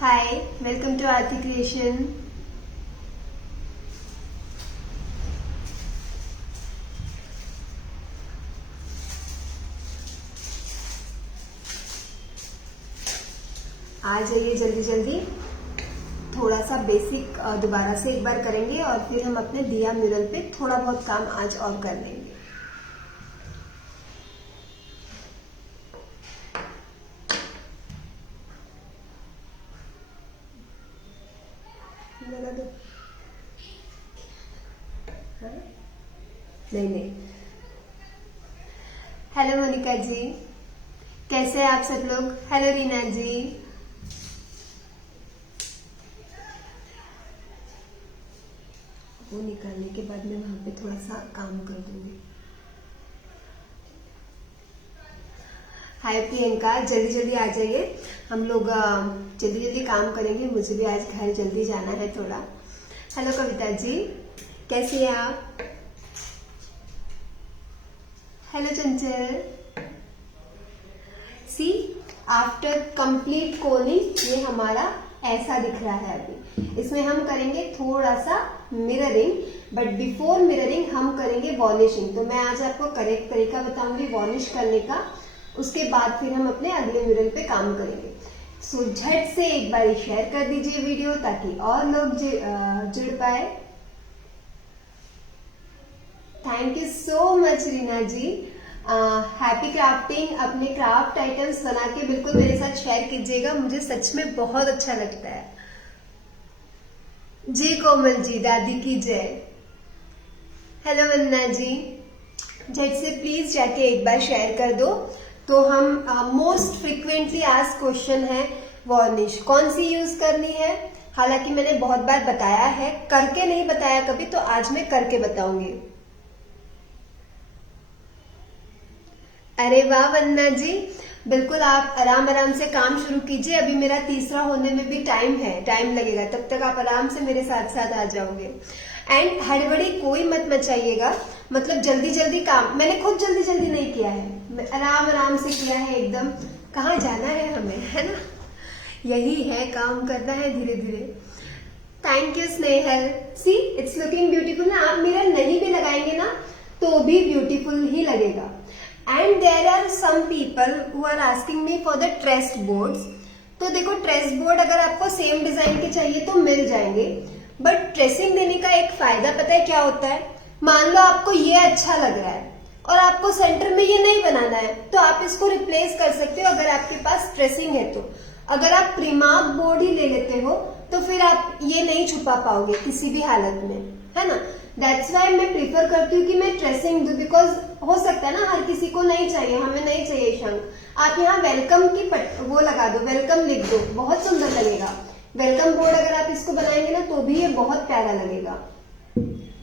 Hi, welcome to Aarti creation. आ जाइए जल्दी जल्दी। थोड़ा सा बेसिक दोबारा से एक बार करेंगे और फिर हम अपने दिया म्यूरल पे थोड़ा बहुत काम आज और कर लेंगे। लगा दो। हाँ? नहीं। हेलो मोनिका जी, कैसे हैं आप सब लोग? हेलो रीना जी। वो निकालने के बाद मैं वहां पे थोड़ा सा काम कर दूंगी। हाय प्रियंका, जल्दी जल्दी आ जाइए। हम लोग जल्दी जल्दी काम करेंगे, मुझे भी आज घर जल्दी जाना है थोड़ा। हेलो कविता जी, कैसी हैं आप? हेलो चंचल। सी, आफ्टर कंप्लीट कोनिंग ये हमारा ऐसा दिख रहा है। अभी इसमें हम करेंगे थोड़ा सा मिररिंग, बट बिफोर मिररिंग हम करेंगे वॉर्निशिंग। तो मैं आज आपको करेक्ट तरीका बताऊंगी वॉर्निश करने का, उसके बाद फिर हम अपने अगले म्यूरल पे काम करेंगे। सो झट से एक बार शेयर कर दीजिए वीडियो ताकि और लोग जुड़ पाए। Thank you so much Reena ji. Happy crafting. अपने क्राफ्ट आइटम्स बना के बिल्कुल मेरे साथ शेयर कीजिएगा, मुझे सच में बहुत अच्छा लगता है। जी कोमल जी, दादी की जय। हेलो वंदना जी, झट से प्लीज जाके एक बार शेयर कर दो। तो हम मोस्ट फ्रिक्वेंटली आस्क्ड क्वेश्चन है वॉर्निश कौन सी यूज करनी है। हालांकि मैंने बहुत बार बताया है, करके नहीं बताया कभी, तो आज मैं करके बताऊंगी। अरे वाह वंदना जी, बिल्कुल आप आराम आराम से काम शुरू कीजिए। अभी मेरा तीसरा होने में भी टाइम है, टाइम लगेगा, तब तक आप आराम से मेरे साथ साथ आ जाओगे। एंड हड़बड़ी कोई मत मचाइएगा, मतलब जल्दी जल्दी काम मैंने खुद जल्दी जल्दी नहीं किया है, आराम आराम से किया है एकदम। कहाँ जाना है हमें, है ना? यही है, काम करना है धीरे धीरे। Thank you Snehal. See, it's looking beautiful ना। आप मिरर नहीं भी लगाएंगे ना तो भी ब्यूटीफुल ही लगेगा। And there are some people who are asking me for the traced boards. तो देखो, ट्रेस्ड बोर्ड अगर आपको सेम डिजाइन के चाहिए तो मिल जाएंगे, बट ट्रेसिंग देने का एक फायदा पता है क्या होता है? मान लो आपको ये अच्छा लग रहा है और आपको सेंटर में ये नहीं बनाना है, तो आप इसको रिप्लेस कर सकते हो अगर आपके पास ट्रेसिंग है तो। अगर आप प्रीमार्क बोर्ड ही ले लेते हो तो फिर आप ये नहीं छुपा पाओगे किसी भी हालत में, है ना? दैट्स वाई मैं प्रीफर करती हूँ कि मैं ट्रेसिंग दूं, बिकॉज हो सकता है ना हर किसी को नहीं चाहिए, हमें नहीं चाहिए शंख। आप यहाँ वेलकम की वो लगा दो, वेलकम लिख दो, बहुत सुंदर लगेगा। वेलकम बोर्ड अगर आप इसको बनाएंगे ना तो भी ये बहुत प्यारा लगेगा।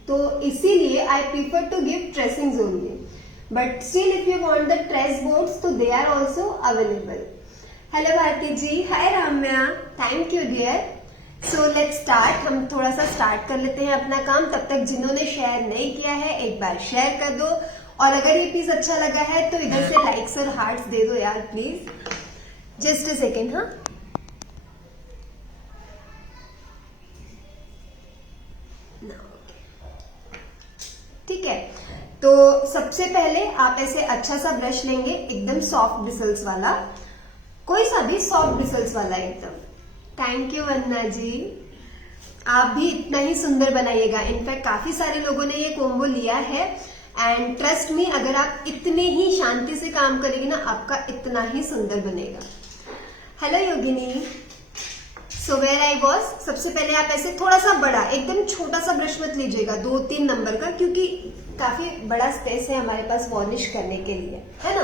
तो इसीलिए I prefer to give tracing only, but still if you want the trace boards तो they are also available. Hello Bharti ji, hi Ramya, thank you dear. So let's start. हम थोड़ा सा स्टार्ट कर लेते हैं अपना काम। तब तक जिन्होंने शेयर नहीं किया है एक बार शेयर कर दो, और अगर ये पीस अच्छा लगा है तो इधर से लाइक्स और हार्ट्स दे दो यार प्लीज। Just a second. हाँ, ठीक है। तो सबसे पहले आप ऐसे अच्छा सा ब्रश लेंगे, एकदम सॉफ्ट ब्रिसल्स वाला, कोई सा भी सॉफ्ट ब्रिसल्स वाला एकदम। थैंक यू वन्ना जी, आप भी इतना ही सुंदर बनाइएगा। इनफैक्ट काफी सारे लोगों ने ये कोम्बो लिया है, एंड ट्रस्ट मी, अगर आप इतने ही शांति से काम करेंगे ना, आपका इतना ही सुंदर बनेगा। Hello Yogini. So where I was, सबसे पहले आप ऐसे थोड़ा सा बड़ा, एकदम छोटा सा ब्रश मत लीजिएगा 2-3 नंबर का, क्योंकि काफी बड़ा स्पेस है हमारे पास वॉर्निश करने के लिए, है ना?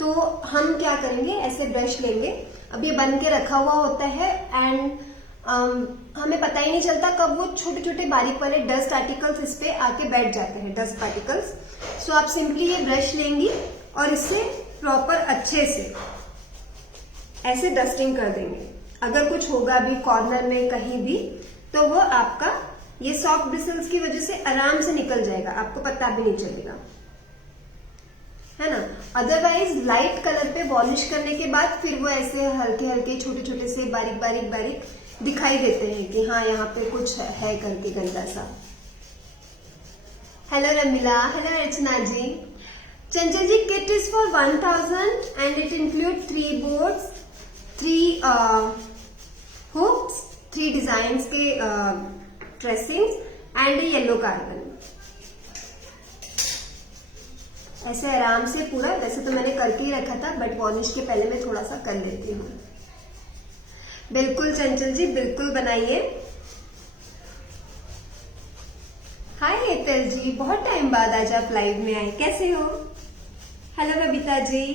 तो हम क्या करेंगे, ऐसे ब्रश लेंगे। अब ये बन के रखा हुआ होता है, एंड हमें पता ही नहीं चलता कब वो छोटे छोटे बारीक वाले डस्ट आर्टिकल्स इस पे आके बैठ जाते हैं, डस्ट पार्टिकल्स। सो आप सिंपली ये ब्रश लेंगी और इससे प्रॉपर अच्छे से ऐसे डस्टिंग कर देंगे। अगर कुछ होगा भी कॉर्नर में कहीं भी, तो वो आपका ये सॉफ्ट ब्रिसल्स की वजह से आराम से निकल जाएगा, आपको पता भी नहीं चलेगा। है ना। अदरवाइज लाइट कलर पे वॉर्निश करने के बाद फिर वो ऐसे हल्के हल्के छोटे छोटे से बारीक बारीक बारीक दिखाई देते हैं कि हाँ यहाँ पे कुछ है करके गंदा सा। Hello Ramila, hello Archana ji. Chanchal ji, kit is for 1000 and it include 3 boards, 3 hooks, 3 design के ट्रेसिंग्स एंड येलो कार्बन। ऐसे आराम से पूरा, वैसे तो मैंने करके ही रखा था बट वॉर्निश के पहले मैं थोड़ा सा कर लेती हूँ। बिल्कुल चंचल जी, बिल्कुल बनाइए। हाय हेतल जी, बहुत टाइम बाद आज आप लाइव में आए, कैसे हो? हेलो बबीता जी।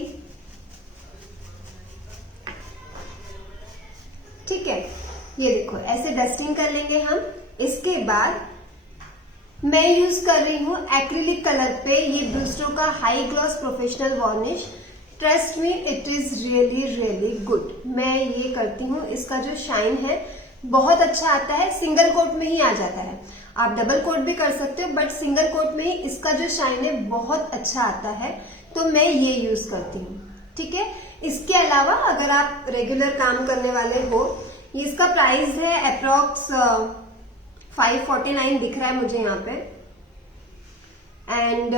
ठीक है, ये देखो ऐसे डस्टिंग कर लेंगे हम। इसके बाद मैं यूज कर रही हूँ एक्रिलिक कलर पे ये ब्रूस्टो का high gloss professional varnish. Trust me, it is really really good. मैं ये करती हूँ, इसका जो शाइन है बहुत अच्छा आता है। सिंगल कोट में ही आ जाता है, आप डबल कोट भी कर सकते हो बट सिंगल कोट में ही इसका जो शाइन है बहुत अच्छा आता है, तो मैं ये यूज करती हूँ। ठीक है, इसके अलावा अगर आप रेगुलर काम करने वाले हो, इसका प्राइस है अप्रोक्स 549 दिख रहा है मुझे यहाँ पे, एंड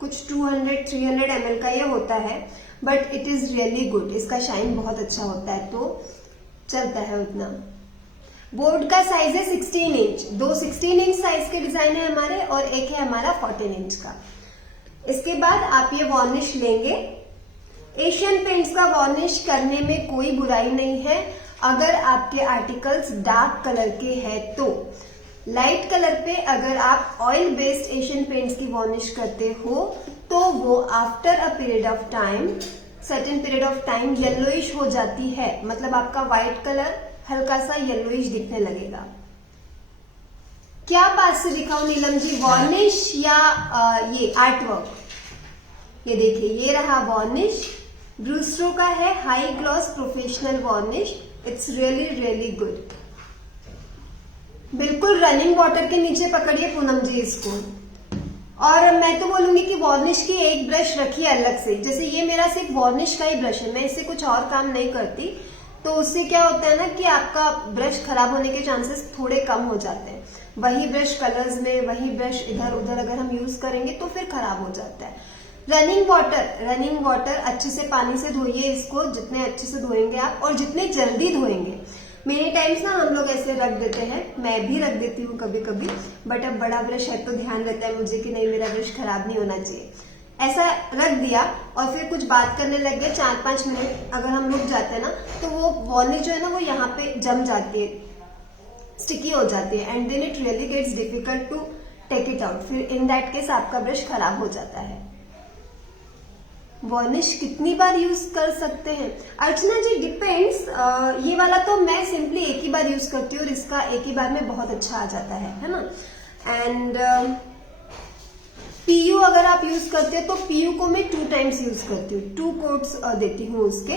कुछ 200-300 ml का ये होता है, but it is really good. इसका शाइन बहुत अच्छा होता है, तो चलता है उतना। बोर्ड का साइज है 16 इंच, 2 16 इंच साइज के डिजाइन है हमारे और एक है हमारा 14 इंच का। इसके बाद आप ये वॉर्निश लेंगे। एशियन पेंट्स का वॉर्निश करने में कोई बुराई नहीं है अगर आपके आर्टिकल्स डार्क कलर के हैं तो। लाइट कलर पे अगर आप ऑयल बेस्ड एशियन पेंट्स की वॉर्निश करते हो तो वो after a period of time, certain period of time yellowish हो जाती है, मतलब आपका व्हाइट कलर हल्का सा येलोइश दिखने लगेगा। क्या पास से दिखाऊं नीलम जी, वॉर्निश या ये आर्ट वर्क? ये देखिए, ये रहा वॉर्निश, ब्रूस्टो का है high gloss professional varnish. It's really really good. बिल्कुल रनिंग वाटर के नीचे पकड़िए पूनम जी इसको। और मैं तो बोलूंगी कि वॉर्निश की एक ब्रश रखिए अलग से, जैसे ये मेरा सिर्फ वॉर्निश का ही ब्रश है, मैं इससे कुछ और काम नहीं करती, तो उससे क्या होता है ना कि आपका ब्रश खराब होने के चांसेस थोड़े कम हो जाते हैं। वही ब्रश कलर्स में, वही ब्रश इधर उधर अगर हम यूज करेंगे तो फिर खराब हो जाता है। रनिंग वाटर अच्छे से पानी से धोइए इसको, जितने अच्छे से धोएंगे आप और जितने जल्दी धोएंगे। मेनी टाइम्स ना हम लोग ऐसे रख देते हैं, मैं भी रख देती हूँ कभी कभी, बट अब बड़ा ब्रश है तो ध्यान रहता है मुझे कि नहीं मेरा ब्रश खराब नहीं होना चाहिए। ऐसा रख दिया और फिर कुछ बात करने लग गए, 4-5 मिनट अगर हम रुक जाते हैं ना तो वो वॉर्निश जो है ना वो यहाँ पे जम जाती है, स्टिकी हो जाती है, and then it really gets difficult to take it out. फिर इन दैट केस आपका ब्रश खराब हो जाता है। वॉर्निश कितनी बार यूज कर सकते हैं? अर्चना जी डिपेंड्स। ये वाला तो मैं सिंपली एक ही बार यूज करती हूँ और इसका एक ही बार में बहुत अच्छा आ जाता है ना। एंड पीयू अगर आप यूज करते हो तो पीयू को मैं 2 टाइम्स यूज करती हूँ, 2 कोट्स देती हूँ उसके,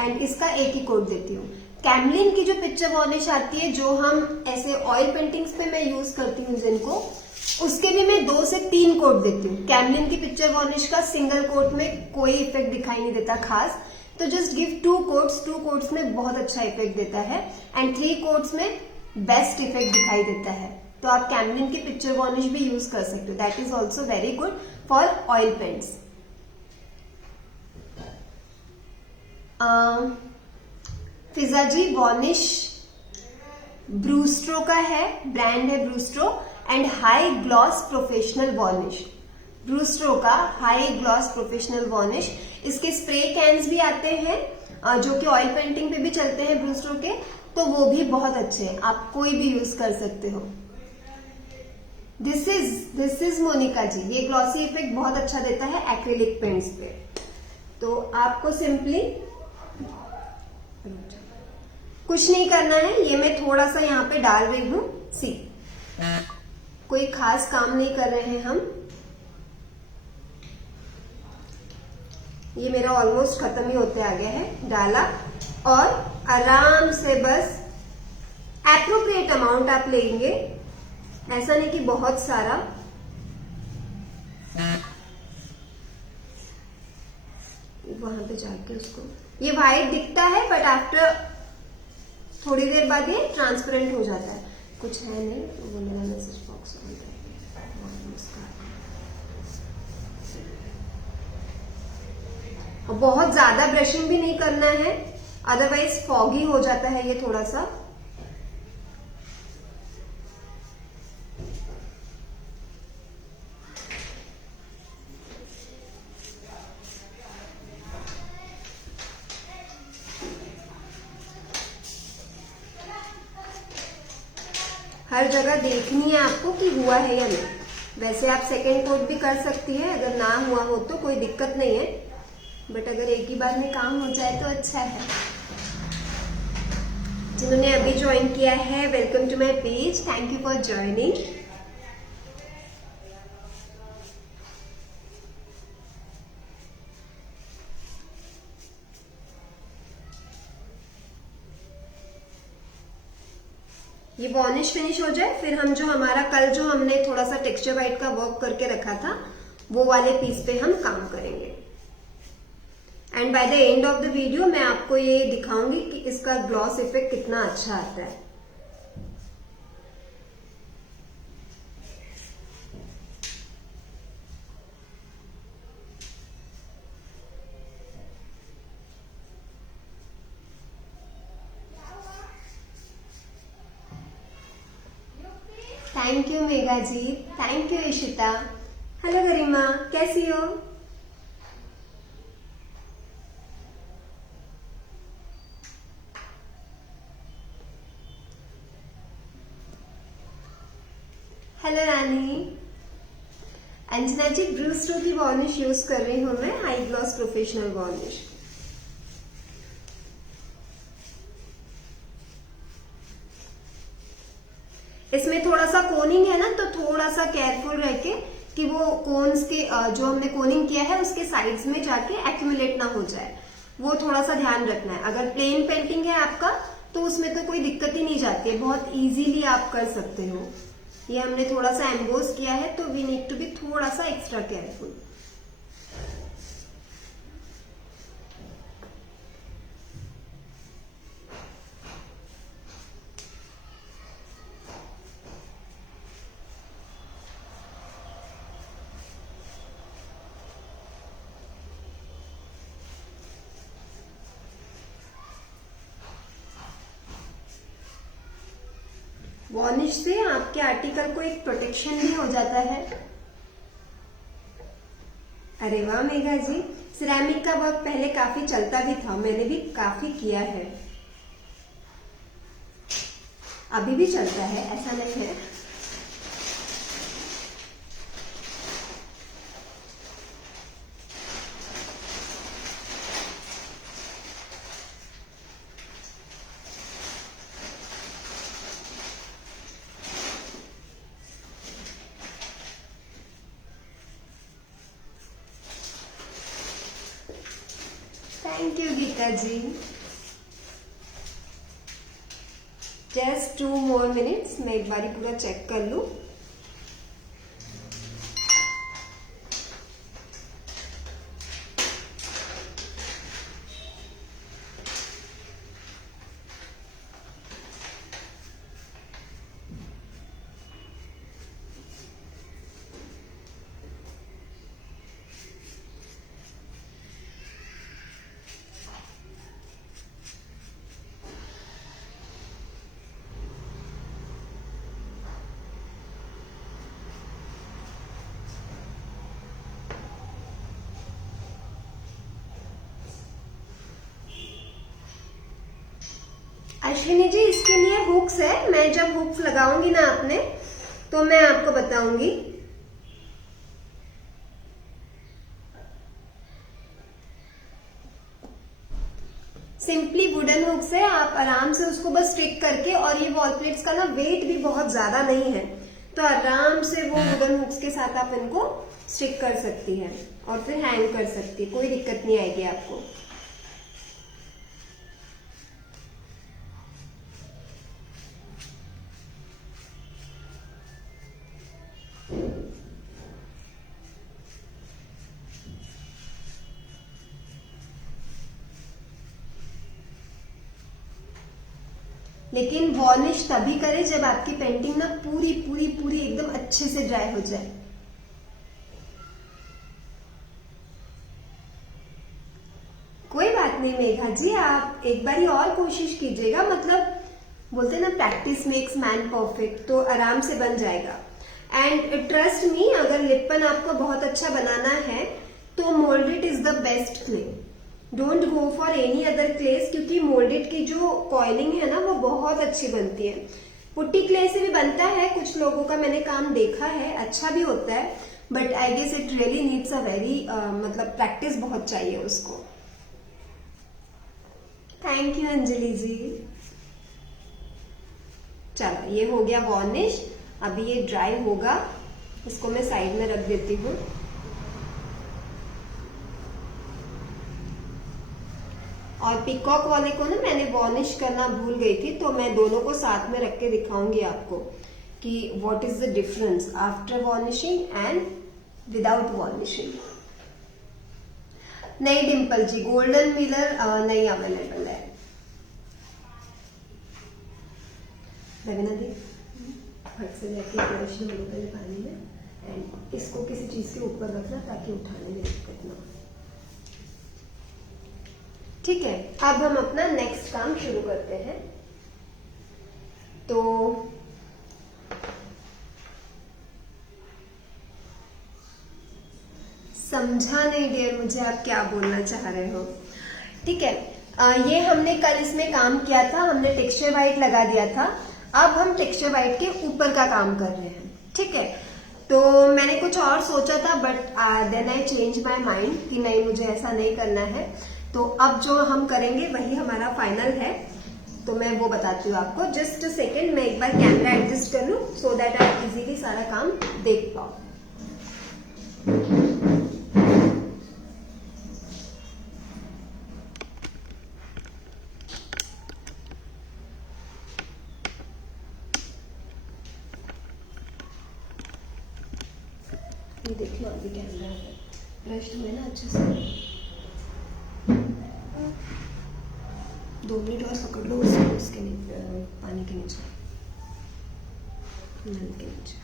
एंड इसका एक ही कोट देती हूँ। कैमलिन की जो पिक्चर वॉर्निश आती है, जो हम ऐसे ऑयल पेंटिंग्स पे मैं यूज करती हूँ जिनको, उसके भी मैं 2 से 3 कोट देती हूँ। कैमलिन की पिक्चर वॉर्निश का सिंगल कोट में कोई इफेक्ट दिखाई नहीं देता खास, तो जस्ट गिव 2 कोट्स। 2 कोट्स में बहुत अच्छा इफेक्ट देता है, एंड 3 कोट्स में बेस्ट इफेक्ट दिखाई देता है। तो आप कैमलिन की पिक्चर वॉर्निश भी यूज कर सकते हो, that is also very good for oil paints. Fiza ji varnish Brustro का है, ब्रांड है Brustro, and high gloss professional varnish. Brustro का हाई ग्लॉस प्रोफेशनल वॉर्निश। इसके स्प्रे कैन्स भी आते हैं जो कि ऑयल पेंटिंग पे भी चलते हैं ब्रूस्टो के, तो वो भी बहुत अच्छे हैं, आप कोई भी यूज कर सकते हो। दिस इज मोनिका जी, ये ग्लॉसी इफेक्ट बहुत अच्छा देता है एक्रिलिक पेंट्स पे। तो आपको सिंपली कुछ नहीं करना है, ये मैं थोड़ा सा यहाँ पे डाल रही हूँ, सी कोई खास काम नहीं कर रहे हैं हम। ये मेरा ऑलमोस्ट खत्म ही होते आ गया है, डाला और आराम से बस एप्रोप्रिएट अमाउंट आप लेंगे, ऐसा नहीं कि बहुत सारा। वहां पे जाके उसको, ये व्हाइट दिखता है बट आफ्टर थोड़ी देर बाद ये ट्रांसपेरेंट हो जाता है। कुछ है नहीं तो वो मेरा मैसेज बॉक्स ऑन कर, बहुत ज्यादा ब्रशिंग भी नहीं करना है, अदरवाइज फॉगी हो जाता है ये थोड़ा सा। हर जगह देखनी है आपको कि हुआ है या नहीं। वैसे आप सेकेंड कोट भी कर सकती है, अगर ना हुआ हो तो कोई दिक्कत नहीं है, बट अगर एक ही बार में काम हो जाए तो अच्छा है। जिन्होंने अभी ज्वाइन किया है, welcome to my page, thank you for joining. ये वॉर्निश फिनिश हो जाए, फिर हम जो हमारा कल जो हमने थोड़ा सा टेक्सचर वाइट का वर्क करके रखा था, वो वाले पीस पे हम काम करेंगे। And by the end of the video मैं आपको ये दिखाऊंगी कि इसका ग्लॉस इफेक्ट कितना अच्छा आता है। Thank you Megha ji, thank you Ishita. Hello Garima, कैसी हो? Hello Rani. Anjana ji, Brustro की वॉर्निश यूज कर रही हूं मैं, हाई ग्लॉस प्रोफेशनल वॉर्निश। इसमें थोड़ा सा कोनिंग है ना, तो थोड़ा सा केयरफुल रह के कि वो कोन्स के जो हमने कोनिंग किया है उसके साइड्स में जाके एक्यूमुलेट ना हो जाए, वो थोड़ा सा ध्यान रखना है। अगर प्लेन पेंटिंग है आपका तो उसमें तो कोई दिक्कत ही नहीं जाती है, बहुत इजीली आप कर सकते हो। ये हमने थोड़ा सा एम्बोस किया है तो वी नीड टू बी थोड़ा सा एक्स्ट्रा केयरफुल। वॉर्निश से आपके आर्टिकल को एक प्रोटेक्शन भी हो जाता है। अरे वाह मेघा जी, सिरेमिक का वर्क पहले काफी चलता भी था, मैंने भी काफी किया है, अभी भी चलता है, ऐसा नहीं है। Thank you Geeta ji. Just 2 more minutes, मैं एक बारी पूरा चेक कर लूं। अश्विनी जी, इसके लिए हुक्स है, मैं जब हुक्स लगाऊंगी ना अपने तो मैं आपको बताऊंगी। सिंपली वुडन हुक्स है, आप आराम से उसको बस स्टिक करके, और ये वॉल प्लेट्स का ना वेट भी बहुत ज्यादा नहीं है, तो आराम से वो वुडन हुक्स के साथ आप इनको स्टिक कर सकती है और फिर हैंग कर सकती है, कोई दिक्कत नहीं आएगी आपको। लेकिन वॉर्निश तभी करें जब आपकी पेंटिंग ना पूरी पूरी पूरी एकदम अच्छे से ड्राई हो जाए। कोई बात नहीं मेघा जी, आप एक बारी और कोशिश कीजिएगा, मतलब बोलते ना प्रैक्टिस मेक्स मैन परफेक्ट, तो आराम से बन जाएगा। एंड ट्रस्ट मी, अगर लिपन आपको बहुत अच्छा बनाना है तो moulded is the best clay. Don't go for any other clays, क्योंकि मोल्डेड की जो कॉइलिंग है ना वो बहुत अच्छी बनती है। पुट्टी क्ले से भी बनता है, कुछ लोगों का मैंने काम देखा है, अच्छा भी होता है, but I guess it really needs a very मतलब प्रैक्टिस बहुत चाहिए उसको। Thank you Anjali ji. चलो ये हो गया वॉर्निश, अभी ये ड्राई होगा, इसको मैं साइड में रख देती हूँ। और पिकॉक वाले को ना मैंने वॉर्निश करना भूल गई थी, तो मैं दोनों को साथ में रख के दिखाऊंगी आपको कि what is the difference after varnishing and without varnishing. नहीं डिम्पल जी, गोल्डन मिलर नहीं अवेलेबल है। रवीना दी फट से जाके ब्रश डालो पहले पानी में, एंड इसको किसी चीज के ऊपर रखना ताकि उठाने में दिक्कत ना हो। ठीक है, अब हम अपना नेक्स्ट काम शुरू करते हैं। तो समझा नहीं डियर मुझे आप क्या बोलना चाह रहे हो। ठीक है, ये हमने कल इसमें काम किया था, हमने टेक्सचर वाइट लगा दिया था। अब हम टेक्सचर वाइट के ऊपर का काम कर रहे हैं। ठीक है, तो मैंने कुछ और सोचा था, but then I change my mind कि नहीं मुझे ऐसा नहीं करना है। तो अब जो हम करेंगे वही हमारा फाइनल है, तो मैं वो बताती हूँ आपको। जस्ट अ सेकेंड, मैं एक बार कैमरा एडजस्ट कर लूँ सो दैट आप इजीली सारा काम देख पाओ। ये देख लो अभी कैमरा है, ब्रश हुए ना अच्छे से। 2 मिनट और पकड़ लो उसके पानी के नीचे, नल के नीचे।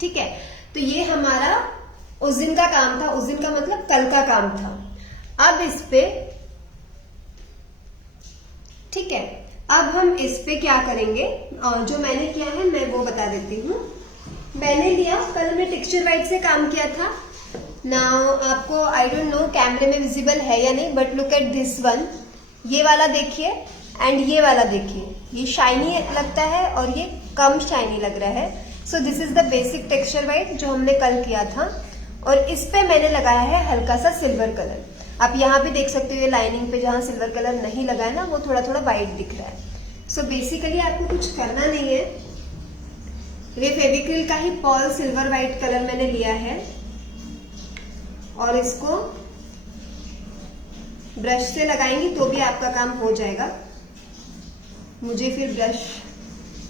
ठीक है, तो ये हमारा उस दिन का काम था, उस दिन का मतलब कल का काम था। अब इस पे, ठीक है, अब हम इस पे क्या करेंगे, जो मैंने किया है मैं वो बता देती हूँ। मैंने लिया, कल हमने टेक्सचर वाइट से काम किया था। नाउ आपको आई डोंट नो कैमरे में विजिबल है या नहीं, but look at this one. ये वाला देखिए एंड ये वाला देखिए, ये शाइनी लगता है और ये कम शाइनी लग रहा है। So this is the basic texture white जो हमने कल किया था, और इस पे मैंने लगाया है हल्का सा सिल्वर कलर। आप यहाँ पे देख सकते हो, ये लाइनिंग पे जहाँ सिल्वर कलर नहीं लगा है ना, वो थोड़ा थोड़ा व्हाइट दिख रहा है। सो बेसिकली आपको कुछ करना नहीं है, ये फेविक्रिल का ही पॉल सिल्वर व्हाइट कलर मैंने लिया है, और इसको ब्रश से लगाएंगे तो भी आपका काम हो जाएगा। मुझे फिर ब्रश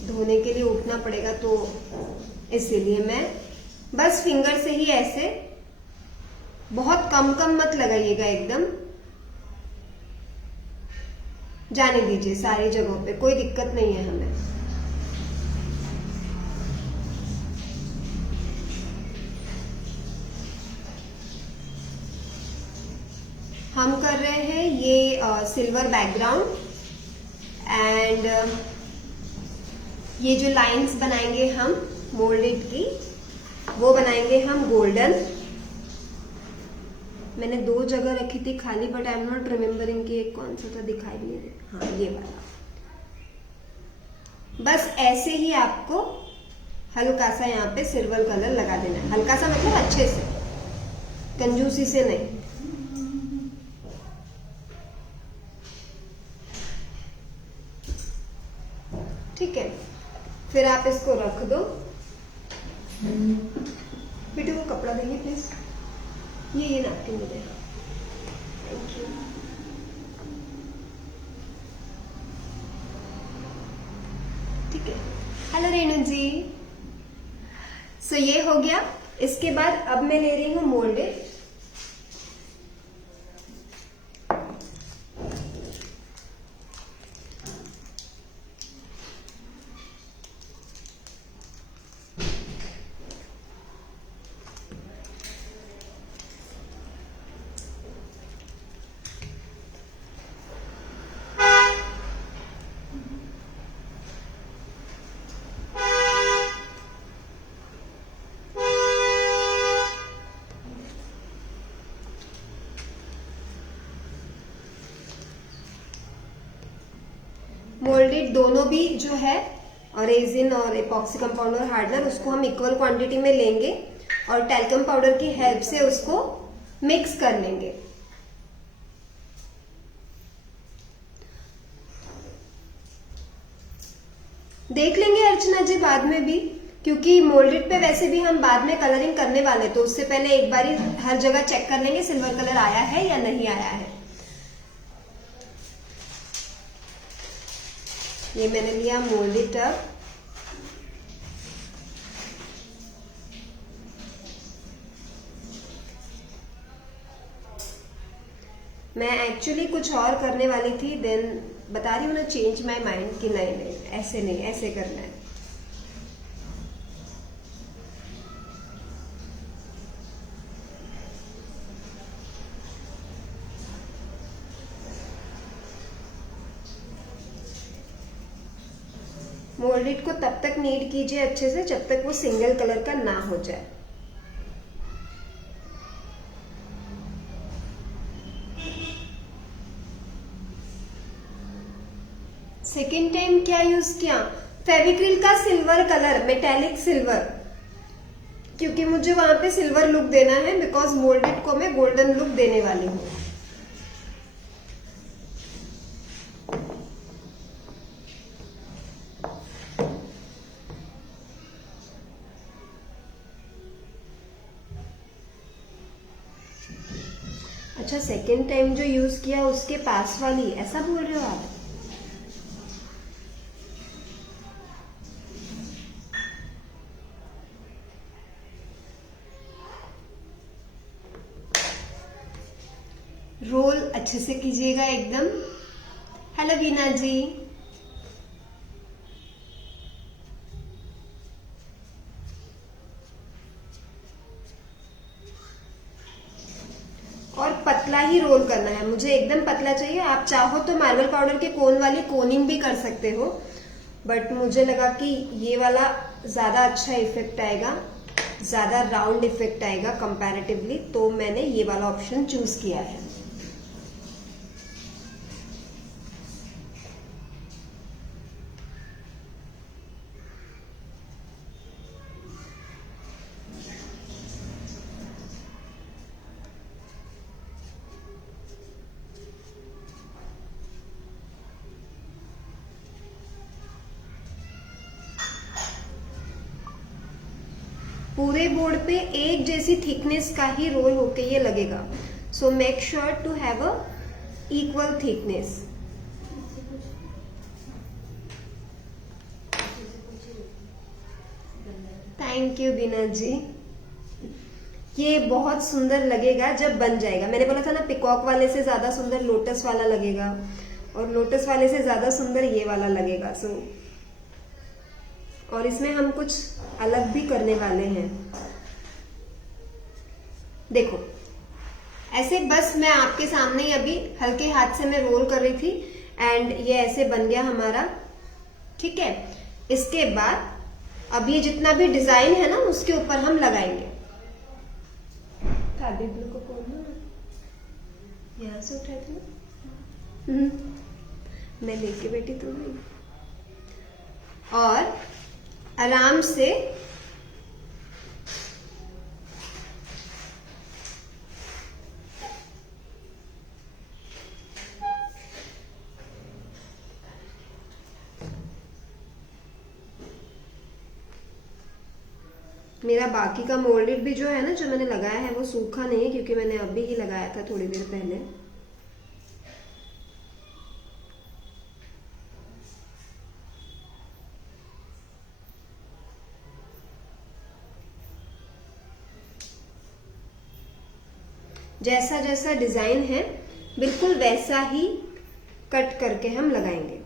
धोने के लिए उठना पड़ेगा, तो इसीलिए मैं बस फिंगर से ही ऐसे, बहुत कम कम मत लगाइएगा, एकदम जाने दीजिए सारी जगहों पे, कोई दिक्कत नहीं है हमें। हम कर रहे हैं ये सिल्वर बैकग्राउंड, एंड ये जो लाइंस बनाएंगे हम मोल्डेड की, वो बनाएंगे हम गोल्डन। मैंने 2 जगह रखी थी खाली, but I am not remembering कि कौन सा था, दिखाई नहीं दे, हाँ ये वाला। बस ऐसे ही आपको हल्का सा यहाँ पे सिल्वर कलर लगा देना है, हल्का सा मतलब अच्छे से, कंजूसी से नहीं। ठीक है, फिर आप इसको रख दो। बेटे वो कपड़ा देंगे प्लीज, ये नैपकिन दे देना, थैंक यू। ठीक है, हेलो रेणु जी। सो ये हो गया। इसके बाद अब मैं ले रही हूँ मोल्डेड, भी जो है और रेजिन और एपॉक्सी कंपाउंड और हार्डनर उसको हम इक्वल क्वांटिटी में लेंगे और टैल्कम पाउडर की हेल्प से उसको मिक्स कर लेंगे। देख लेंगे अर्चना जी बाद में भी, क्योंकि मोल्डेड पे वैसे भी हम बाद में कलरिंग करने वाले, तो उससे पहले एक बार हर जगह चेक कर लेंगे सिल्वर कलर आया है या नहीं आया है। ये मैंने लिया मोल्डेड टब। मैं एक्चुअली कुछ और करने वाली थी, देन बता रही हूँ ना, चेंज माई माइंड कि नहीं नहीं ऐसे नहीं, ऐसे करना है। मोल्डेड को तब तक नीड कीजिए अच्छे से जब तक वो सिंगल कलर का ना हो जाए। सेकेंड टाइम क्या यूज किया, फेविक्रिल का सिल्वर कलर, मेटेलिक सिल्वर, क्योंकि मुझे वहां पे सिल्वर लुक देना है, बिकॉज मोल्डेड को मैं गोल्डन लुक देने वाली हूँ। अच्छा, सेकेंड टाइम जो यूज किया उसके पास वाली, ऐसा बोल रहे हो आप? रोल अच्छे से कीजिएगा एकदम। हेलो बीना जी। और पतला ही रोल करना है, मुझे एकदम पतला चाहिए। आप चाहो तो मार्बल पाउडर के कोन वाली कोनिंग भी कर सकते हो, बट मुझे लगा कि ये वाला ज्यादा अच्छा इफेक्ट आएगा, ज्यादा राउंड इफेक्ट आएगा कंपैरेटिवली, तो मैंने ये वाला ऑप्शन चूज किया है। पूरे बोर्ड पे एक जैसी थिकनेस का ही रोल होके ये लगेगा, so make sure to have a equal thickness. Thank you Beena ji. ये बहुत सुंदर लगेगा जब बन जाएगा। मैंने बोला था ना, पिकॉक वाले से ज्यादा सुंदर लोटस वाला लगेगा और लोटस वाले से ज्यादा सुंदर ये वाला लगेगा। सो और इसमें हम कुछ अलग भी करने वाले हैं। देखो ऐसे, बस मैं आपके सामने ही अभी हल्के हाथ से मैं रोल कर रही थी एंड ये ऐसे बन गया हमारा, ठीक है। इसके बाद अब ये जितना भी डिजाइन है ना उसके ऊपर हम लगाएंगे। ब्लू को यहाँ से उठाए थे, मैं लेके बैठी तो नहीं, और आराम से मेरा बाकी का मोल्डेड भी जो है ना, जो मैंने लगाया है वो सूखा नहीं है, क्योंकि मैंने अभी ही लगाया था थोड़ी देर पहले। जैसा जैसा डिजाइन है बिल्कुल वैसा ही कट करके हम लगाएंगे।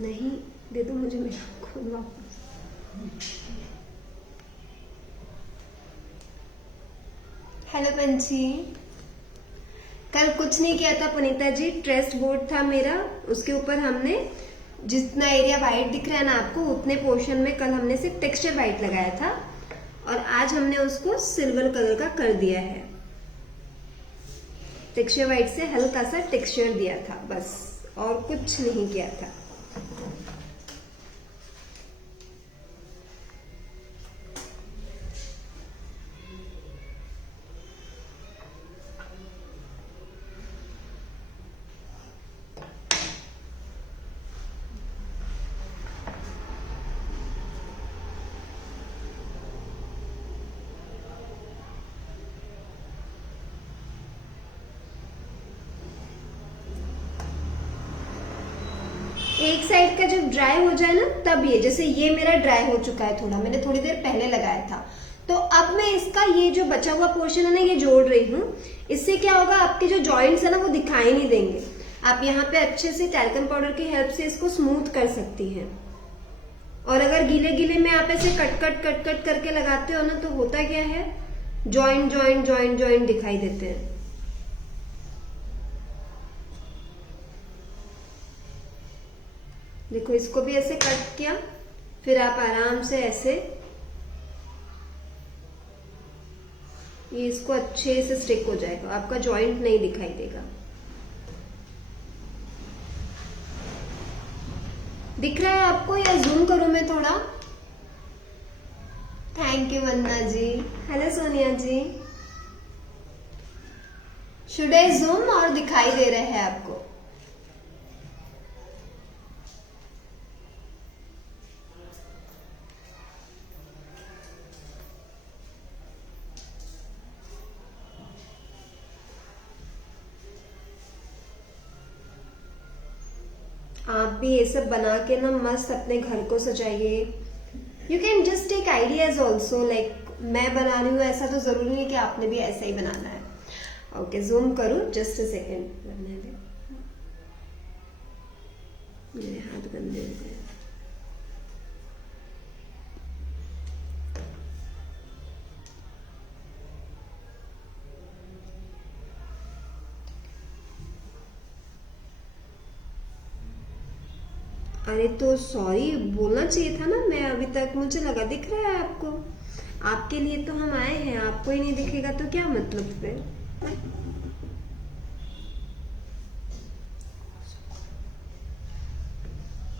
नहीं, दे दो मुझे मेरा खून वापस। हेलो पंछी। कल कुछ नहीं किया था पुनीता जी, ट्रेस्ट बोर्ड था मेरा, उसके ऊपर हमने जितना एरिया वाइट दिख रहा है ना आपको, उतने पोर्शन में कल हमने सिर्फ टेक्सचर वाइट लगाया था और आज हमने उसको सिल्वर कलर का कर दिया है। टेक्सचर वाइट से हल्का सा टेक्सचर दिया था बस, और कुछ नहीं किया था। एक साइड का जब ड्राई हो जाए ना तब जैसे ये मेरा ड्राई हो चुका है थोड़ा, मैंने थोड़ी देर पहले लगाया था, तो अब मैं इसका ये जो बचा हुआ पोर्शन है ना ये जोड़ रही हूँ। इससे क्या होगा, आपके जो जॉइंट्स है ना वो दिखाई नहीं देंगे। आप यहाँ पे अच्छे से टैल्कम पाउडर की हेल्प से इसको स्मूथ कर सकती हैं। और अगर गीले गीले में आप ऐसे कट कट कट कट करके लगाते हो ना तो होता क्या है, जॉइंट जॉइंट जॉइंट जॉइंट दिखाई देते हैं। देखो इसको भी ऐसे कट किया, फिर आप आराम से ऐसे ये इसको अच्छे से स्टिक हो जाएगा, आपका जॉइंट नहीं दिखाई देगा। दिख रहा है आपको या जूम करूं मैं थोड़ा? Thank you Vandana ji. Hello Sonia ji. Should I zoom और दिखाई दे रहे हैं आपको? आप भी ये सब बना के ना मस्त अपने घर को सजाइए। You can just take ideas also, like मैं बना रही हूँ ऐसा तो जरूरी नहीं कि आपने भी ऐसा ही बनाना है। ओके जूम करूँ, जस्ट अ सेकेंड, मेरे हाथ गंदे हो गए। अरे तो सॉरी बोलना चाहिए था ना, मैं अभी तक, मुझे लगा दिख रहा है आपको। आपके लिए तो हम आए हैं, आपको ही नहीं दिखेगा तो क्या मतलब फिर।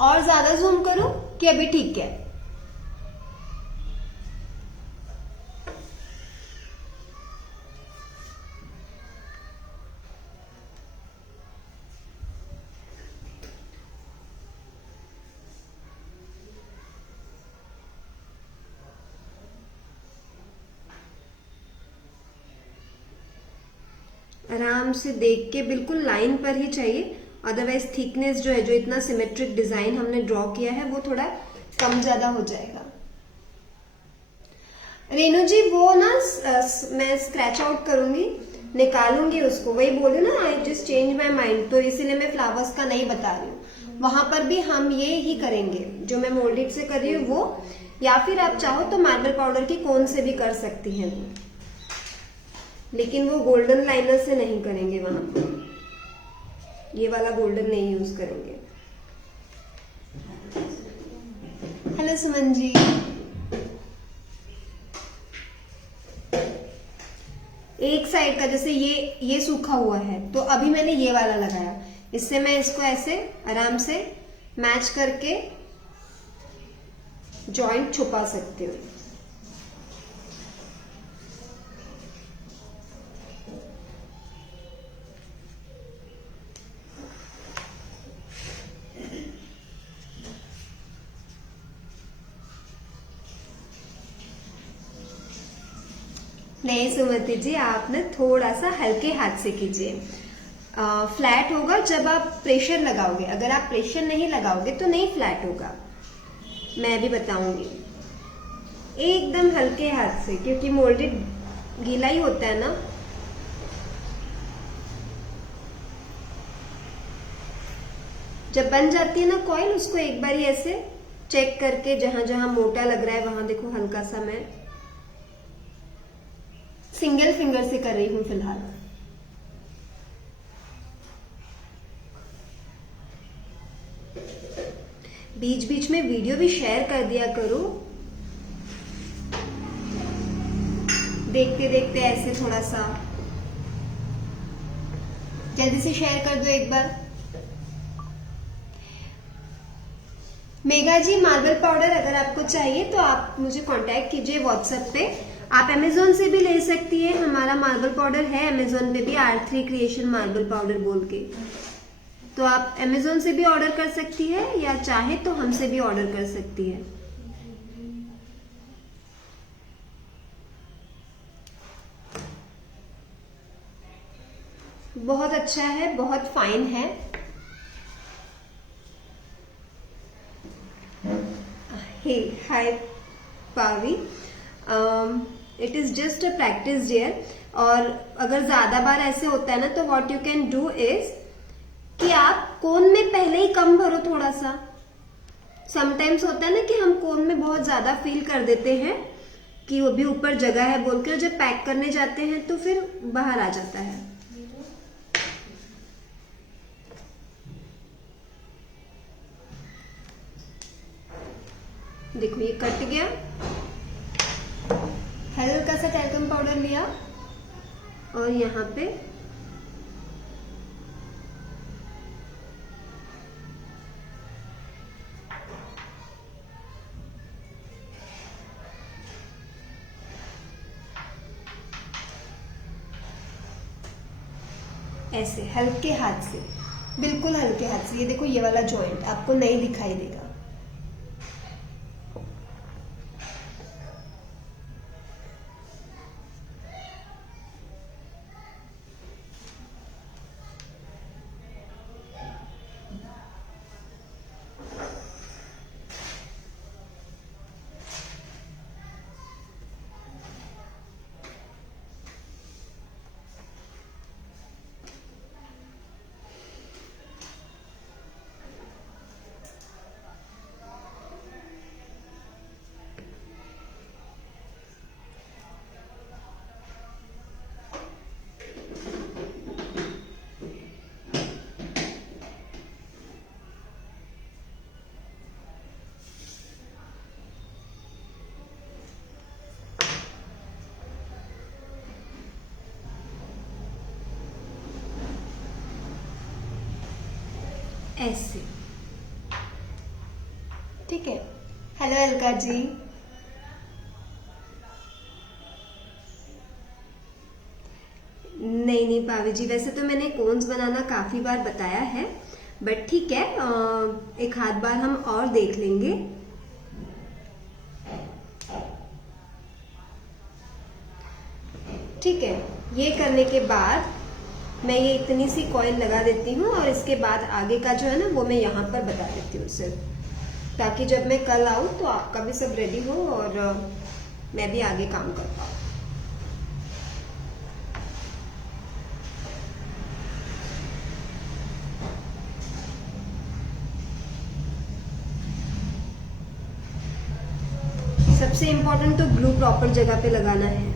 और ज्यादा जूम करूं कि अभी ठीक है? आराम से देख के, बिल्कुल लाइन पर ही चाहिए, अदरवाइज थिकनेस जो है, जो इतना सिमेट्रिक डिजाइन हमने ड्रॉ किया है वो थोड़ा कम ज्यादा हो जाएगा। रेनू जी वो ना मैं स्क्रैच आउट करूंगी, निकालूंगी उसको, वही बोलू ना, I just change my mind, तो इसीलिए मैं फ्लावर्स का नहीं बता रही हूँ। वहां पर भी हम ये ही करेंगे जो मैं मोल्डेड से कर रही हूँ वो, या फिर आप चाहो तो मार्बल पाउडर की कोन से भी कर सकती हैं वो, लेकिन वो गोल्डन लाइनर से नहीं करेंगे, वहां पर ये वाला गोल्डन नहीं यूज करेंगे। हेलो सुमन जी। एक साइड का जैसे ये सूखा हुआ है तो अभी मैंने ये वाला लगाया, इससे मैं इसको ऐसे आराम से मैच करके जॉइंट छुपा सकती हूँ। नहीं सुमति जी, आप ना थोड़ा सा हल्के हाथ से कीजिए, फ्लैट होगा जब आप प्रेशर लगाओगे, अगर आप प्रेशर नहीं लगाओगे तो नहीं फ्लैट होगा, मैं भी बताऊंगी। एकदम हल्के हाथ से, क्योंकि मोल्डेड गीला ही होता है ना। जब बन जाती है ना कॉइल, उसको एक बार ही ऐसे चेक करके जहां जहां मोटा लग रहा है वहां देखो हल्का सा मैं सिंगल फिंगर से कर रही हूं फिलहाल। बीच बीच में वीडियो भी शेयर कर दिया करो, देखते देखते ऐसे थोड़ा सा जल्दी से शेयर कर दो एक बार। मेगा जी, मार्बल पाउडर अगर आपको चाहिए तो आप मुझे कांटेक्ट कीजिए व्हाट्सएप पे। आप अमेजोन से भी ले सकती है, हमारा मार्बल पाउडर है अमेजोन पे भी, R3 क्रिएशन मार्बल पाउडर बोल के, तो आप अमेजोन से भी ऑर्डर कर सकती है या चाहे तो हमसे भी ऑर्डर कर सकती है। बहुत अच्छा है, बहुत फाइन है। Hey hi Pavi, it is just a practice dear. और अगर ज्यादा बार ऐसे होता है ना तो what you can do is कि आप कोन में पहले ही कम भरो थोड़ा सा। समटाइम्स होता है ना कि हम कोन में बहुत ज्यादा फील कर देते हैं कि वो भी ऊपर जगह है बोल के, और जब पैक करने जाते हैं तो फिर बाहर आ जाता है। देखो ये कट गया, हल्का सा टैल्कम पाउडर लिया और यहाँ पे ऐसे हल्के हाथ से, बिल्कुल हल्के हाथ से। ये देखो ये वाला जॉइंट आपको नहीं दिखाई देगा। ऐसे, ठीक है। हेलो अलका जी, नहीं नहीं पावी जी, वैसे तो मैंने कोन्स बनाना काफी बार बताया है, बट ठीक है, एक आध बार हम और देख लेंगे। ठीक है, ये करने के बाद मैं ये इतनी सी कॉइल लगा देती हूँ और इसके बाद आगे का जो है ना वो मैं यहाँ पर बता देती हूँ सिर्फ, ताकि जब मैं कल आऊँ तो आपका भी सब रेडी हो और मैं भी आगे काम कर पाऊँ। सबसे इम्पोर्टेंट तो ग्लू प्रॉपर जगह पे लगाना है।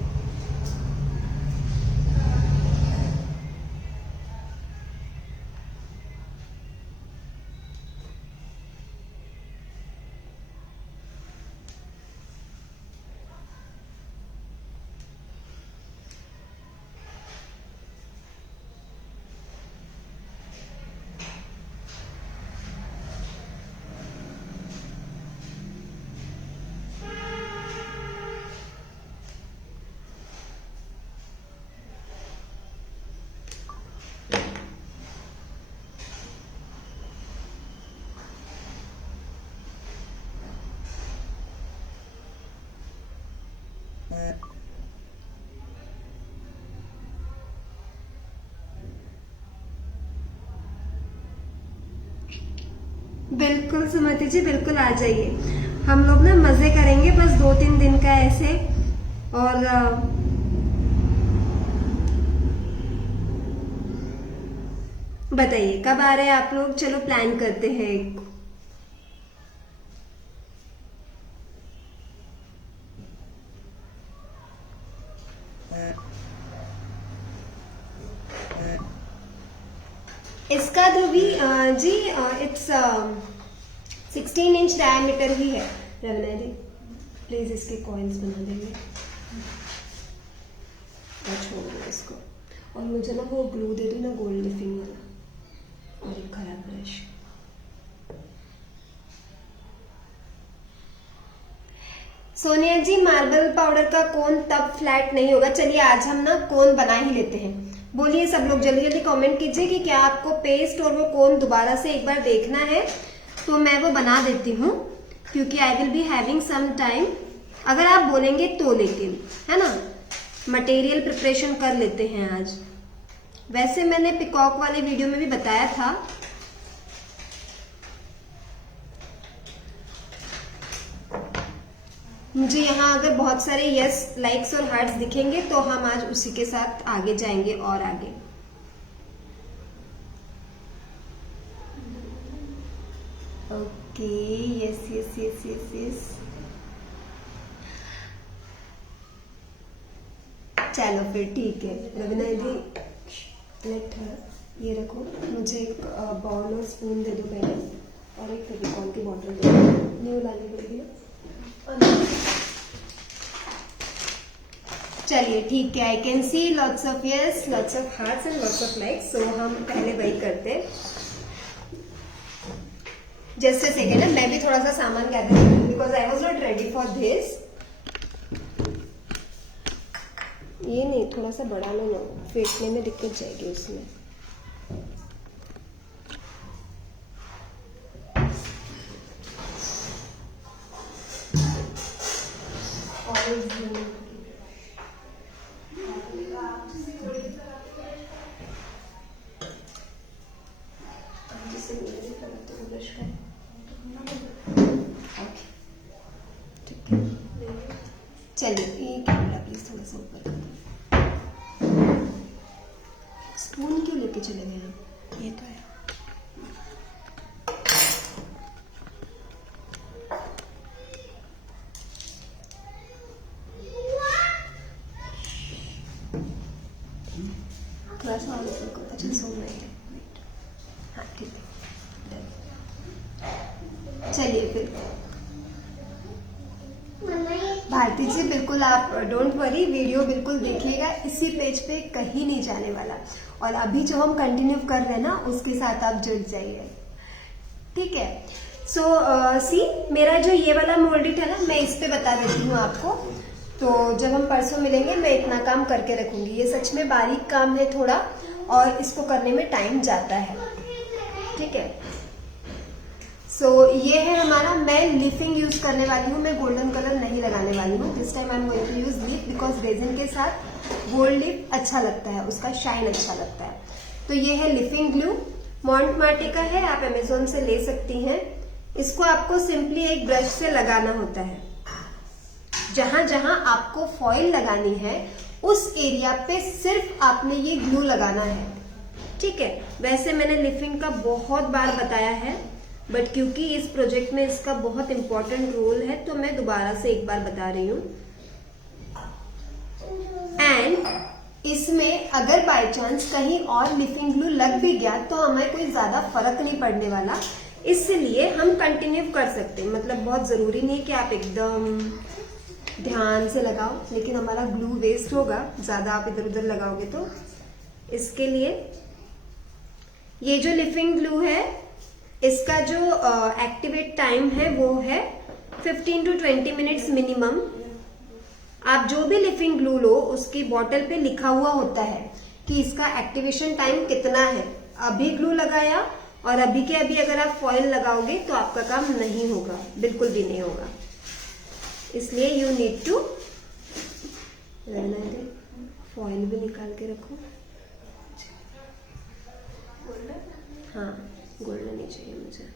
बिल्कुल सुमति जी, बिल्कुल आ जाइए। हम लोग ना मजे करेंगे बस 2-3 दिन का ऐसे, और बताइए कब आ रहे हैं आप लोग, चलो प्लान करते हैं एक। इसका ध्रुवी जी इट्स 16 इंच डायमीटर ही है रवना जी, प्लीज इसके कॉइन्स बना देंगे। छोड़ दो इसको, और मुझे ना वो ग्लू दे दो ना गोल्ड लिफिंग वाला, और एक खराब ब्रश। सोनिया जी मार्बल पाउडर का कोन तब फ्लैट नहीं होगा। चलिए आज हम ना कोन बना ही लेते हैं। बोलिए सब लोग जल्दी जल्दी कमेंट कीजिए कि क्या आपको पेस्ट और वो कोन दोबारा से एक बार देखना है, तो मैं वो बना देती हूँ, क्योंकि I will be having some time. अगर आप बोलेंगे तो, लेकिन है ना, मटेरियल प्रिपरेशन कर लेते हैं आज। वैसे मैंने पिकॉक वाले वीडियो में भी बताया था। मुझे यहाँ अगर बहुत सारे यस लाइक्स और हार्ट्स दिखेंगे तो हम आज उसी के साथ आगे जाएंगे और आगे। Okay yes yes yes yes yes, चलो फिर ठीक है। रवीना जी लेट ये रखो, मुझे एक बाउल और स्पून दे दो पहले, और एक फेविकॉल की बॉटल दे दो, न्यू लानी पड़ेगी ना। चलिए ठीक है, I can see lots of yes, lots of hearts and lots of likes. So हम पहले वही करते हैं। जस्ट अ सेकेंड, मैं भी थोड़ा सा सामान गैदर करूँ because I was not ready for this. ये नहीं, थोड़ा सा बड़ा लो ना, फेंकने में दिक्कत जाएगी उसमें। चलिए ये कैमरा प्लीज थोड़ा सा ऊपर कर दो। स्पून क्यों लेके चले गए आप? ये तो है। थोड़ा सा और ऊपर करो। अच्छा सुन रहे हैं, हाँ ठीक है। चलिए फिर भारती जी बिल्कुल आप डोंट वरी, वीडियो बिल्कुल देखिएगा, इसी पेज पे कहीं नहीं जाने वाला। और अभी जो हम कंटिन्यू कर रहे हैं ना उसके साथ आप जुड़ जाइए, ठीक है। सो सी मेरा जो ये वाला मोल्डिट है ना, मैं इस पे बता देती हूँ आपको। तो जब हम परसों मिलेंगे मैं इतना काम करके रखूंगी। ये सच में बारीक काम है थोड़ा, और इसको करने में टाइम जाता है, ठीक है। सो ये है हमारा, मैं लिफिंग यूज करने वाली हूँ, मैं गोल्डन कलर नहीं लगाने वाली हूँ this time. I am going to use leaf because resin के साथ गोल्ड लिप अच्छा लगता है, उसका शाइन अच्छा लगता है। तो ये है लिफिंग ग्लू, मॉन्टमार्टे का है, आप अमेजोन से ले सकती हैं। इसको आपको सिंपली एक ब्रश से लगाना होता है। जहां जहां आपको फॉइल लगानी है उस एरिया पे सिर्फ आपने ये ग्लू लगाना है, ठीक है। वैसे मैंने लिफिंग का बहुत बार बताया है, बट क्योंकि इस प्रोजेक्ट में इसका बहुत इंपॉर्टेंट रोल है तो मैं दोबारा से एक बार बता रही हूँ। एंड इसमें अगर बाय चांस कहीं और लिफिंग ग्लू लग भी गया तो हमें कोई ज्यादा फर्क नहीं पड़ने वाला, इसलिए हम कंटिन्यू कर सकते हैं। मतलब बहुत जरूरी नहीं कि आप एकदम ध्यान से लगाओ, लेकिन हमारा ग्लू वेस्ट होगा ज्यादा आप इधर उधर लगाओगे तो। इसके लिए ये जो लिफिंग ग्लू है इसका जो एक्टिवेट टाइम है वो है 15 to 20 मिनट्स मिनिमम। आप जो भी लिफिंग ग्लू लो उसकी बॉटल पे लिखा हुआ होता है कि इसका एक्टिवेशन टाइम कितना है। अभी ग्लू लगाया और अभी के अभी अगर आप फॉइल लगाओगे तो आपका काम नहीं होगा, बिल्कुल भी नहीं होगा। इसलिए यू नीड टू रहना दे। फॉइल भी निकाल के रखो। हाँ गोल्डन नहीं चाहिए मुझे।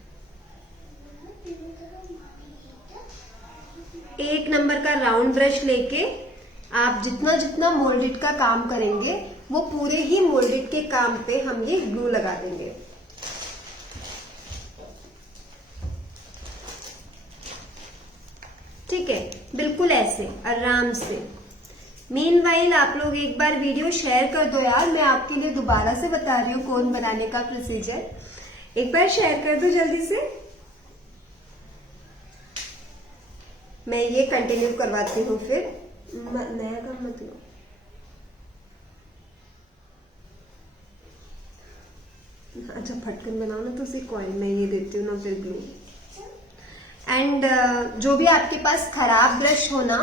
एक नंबर का राउंड ब्रश लेके आप जितना जितना मोल्डेड का काम करेंगे वो पूरे ही मोल्डेड के काम पे हम ये ग्लू लगा देंगे। ठीक है, बिल्कुल ऐसे आराम से। मीनवाइल आप लोग एक बार वीडियो शेयर कर दो यार, मैं आपके लिए दोबारा से बता रही हूँ कोन बनाने का प्रोसीजर, एक बार शेयर कर दो जल्दी से। मैं ये कंटिन्यू करवाती हूँ, फिर नया काम मत लो। अच्छा फटकन बनाओ ना तो उसी कॉइल में ये देती हूँ ना फिर ग्लू। एंड जो भी आपके पास खराब ब्रश हो ना,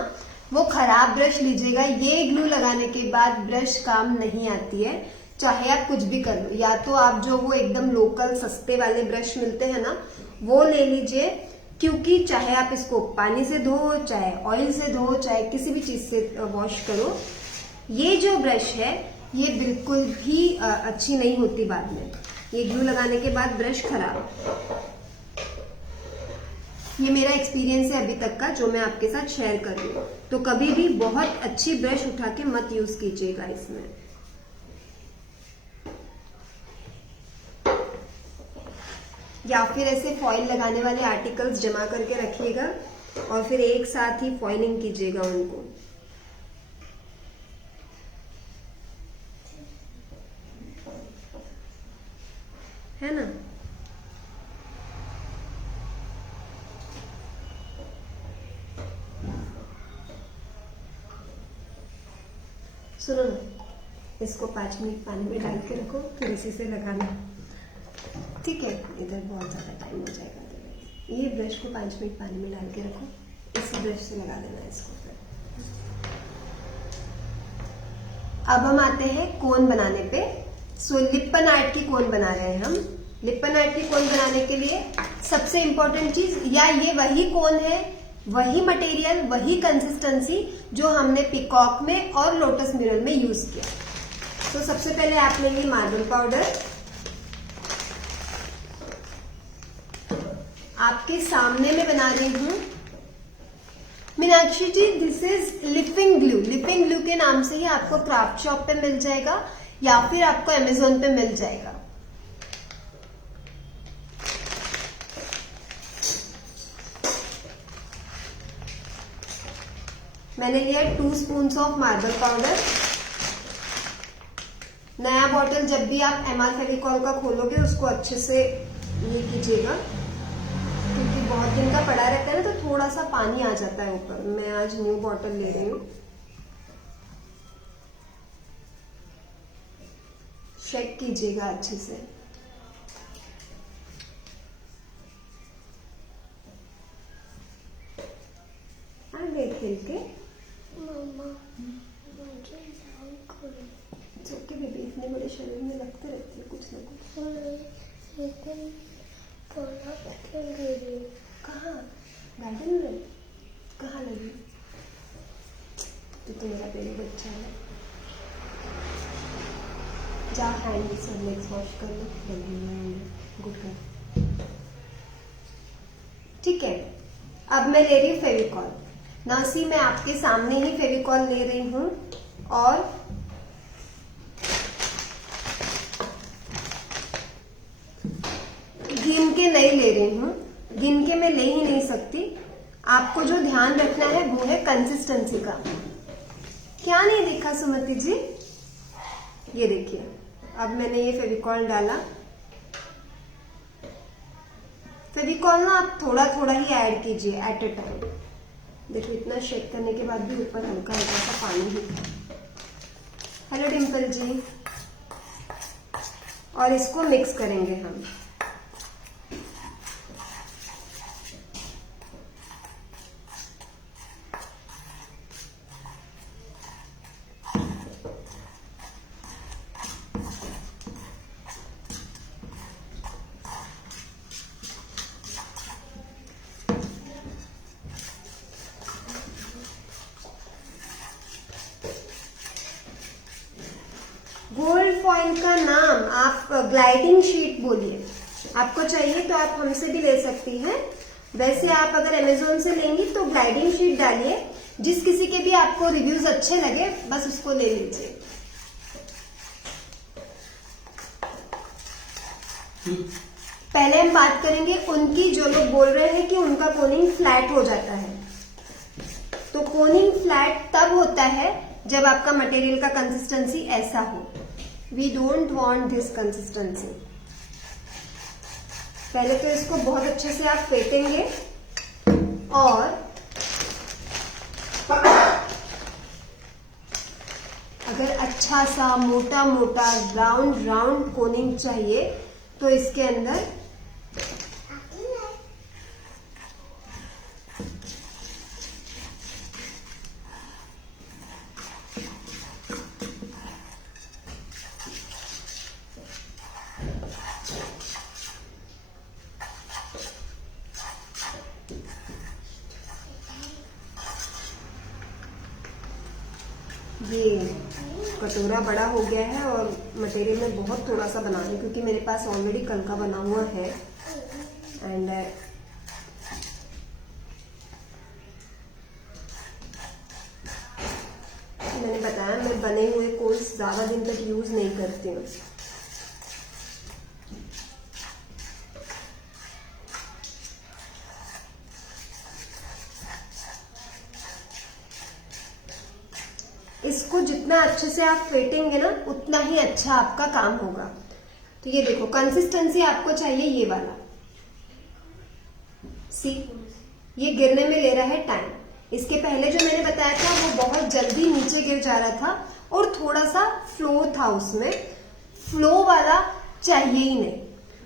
वो खराब ब्रश लीजिएगा। ये ग्लू लगाने के बाद ब्रश काम नहीं आती है, चाहे आप कुछ भी कर लो। या तो आप जो वो एकदम लोकल सस्ते वाले ब्रश मिलते हैं ना, वो ले लीजिए, क्योंकि चाहे आप इसको पानी से धो, चाहे ऑयल से धो, चाहे किसी भी चीज से वॉश करो, ये जो ब्रश है ये बिल्कुल भी अच्छी नहीं होती बाद में। ये ग्लू लगाने के बाद ब्रश खराब। ये मेरा एक्सपीरियंस है अभी तक का, जो मैं आपके साथ शेयर कर रही हूँ। तो कभी भी बहुत अच्छी ब्रश उठा के मत यूज कीजिएगा इसमें। या फिर ऐसे फॉइल लगाने वाले आर्टिकल्स जमा करके रखिएगा और फिर एक साथ ही फॉइलिंग कीजिएगा उनको। है ना? सुनो ना, इसको 5 मिनट पानी में डाल के रखो, फिर इसी से लगाना। ठीक है, इधर बहुत ज्यादा टाइम हो जाएगा। ये ब्रश को 5 मिनट पानी में डाल के रखो, इसी ब्रश से लगा देना इसको। फिर अब हम आते हैं कोन बनाने पे। सो लिप्पन आर्ट की कोन बना रहे हैं हम। लिप्पन आर्ट की कोन बनाने के लिए सबसे इंपॉर्टेंट चीज, या ये वही कोन है, वही मटेरियल, वही कंसिस्टेंसी जो हमने पिकॉक में और लोटस मिरर में यूज किया। तो सबसे पहले आप लेंगे मार्बल पाउडर। आपके सामने में बना रही हूं Meenakshi ji, this is lipping glue. Lipping glue के नाम से ही आपको क्राफ्ट शॉप पे मिल जाएगा या फिर आपको अमेजोन पे मिल जाएगा। मैंने लिया 2 स्पून ऑफ मार्बल पाउडर। नया बॉटल जब भी आप एमआर फेविकॉल का खोलोगे उसको अच्छे से ये कीजिएगा, क्योंकि बहुत दिन का पड़ा रहता है ना, तो थोड़ा सा पानी आ जाता है ऊपर। मैं आज न्यू बॉटल ले रही हूँ। शेक कीजिएगा अच्छे से। आगे खेल के ओके बेबी, इतने बड़े शरीर में लगते रहती है कुछ ना कुछ। कहाँ? गार्डन में? कहाँ लगी? तो मेरा बेबी बच्चा है। जा हैंड्स और लेग्स वॉश कर लो। गुड कर। ठीक है, अब मैं ले रही हूँ फेविकॉल। नासी मैं आपके सामने ही फेविकॉल ले रही हूँ और गिन के नहीं ले रही हूँ। गिन के मैं ले ही नहीं सकती। आपको जो ध्यान रखना है वो है कंसिस्टेंसी का। क्या नहीं देखा सुमति जी? ये देखिए, अब मैंने ये फेविकॉल डाला। फेविकॉल ना आप थोड़ा थोड़ा ही ऐड कीजिए एट ए टाइम। देखो इतना शेक करने के बाद भी ऊपर हल्का हल्का सा पानी ही। हेलो डिम्पल जी। और इसको मिक्स करेंगे हम। गोल्ड फॉइल का नाम आप ग्लाइडिंग शीट बोलिए। आपको चाहिए तो आप हमसे भी ले सकती हैं। वैसे आप अगर अमेजोन से लेंगी तो ग्लाइडिंग शीट डालिए। जिस किसी के भी आपको रिव्यूज अच्छे लगे बस उसको ले लीजिए। पहले हम बात करेंगे उनकी, जो लोग बोल रहे हैं कि उनका कोनिंग फ्लैट हो जाता है। तो कोनिंग फ्लैट तब होता है जब आपका मटेरियल का कंसिस्टेंसी ऐसा हो। We don't want this consistency. पहले तो इसको बहुत अच्छे से आप फेंटेंगे और अगर अच्छा सा मोटा मोटा राउंड राउंड कोनिंग चाहिए तो इसके अंदर ये कटोरा बड़ा हो गया है और मटेरियल में बहुत थोड़ा सा बना है क्योंकि मेरे पास ऑलरेडी कल का बना हुआ है। एंड मैंने बताया मैं बने हुए कोल्स ज्यादा दिन तक यूज नहीं करती हूँ। इसको जितना अच्छे से आप फेंटेंगे ना उतना ही अच्छा आपका काम होगा। तो ये देखो कंसिस्टेंसी आपको चाहिए ये वाला। सी ये गिरने में ले रहा है टाइम। इसके पहले जो मैंने बताया था वो बहुत जल्दी नीचे गिर जा रहा था और थोड़ा सा फ्लो था उसमें। फ्लो वाला चाहिए ही नहीं।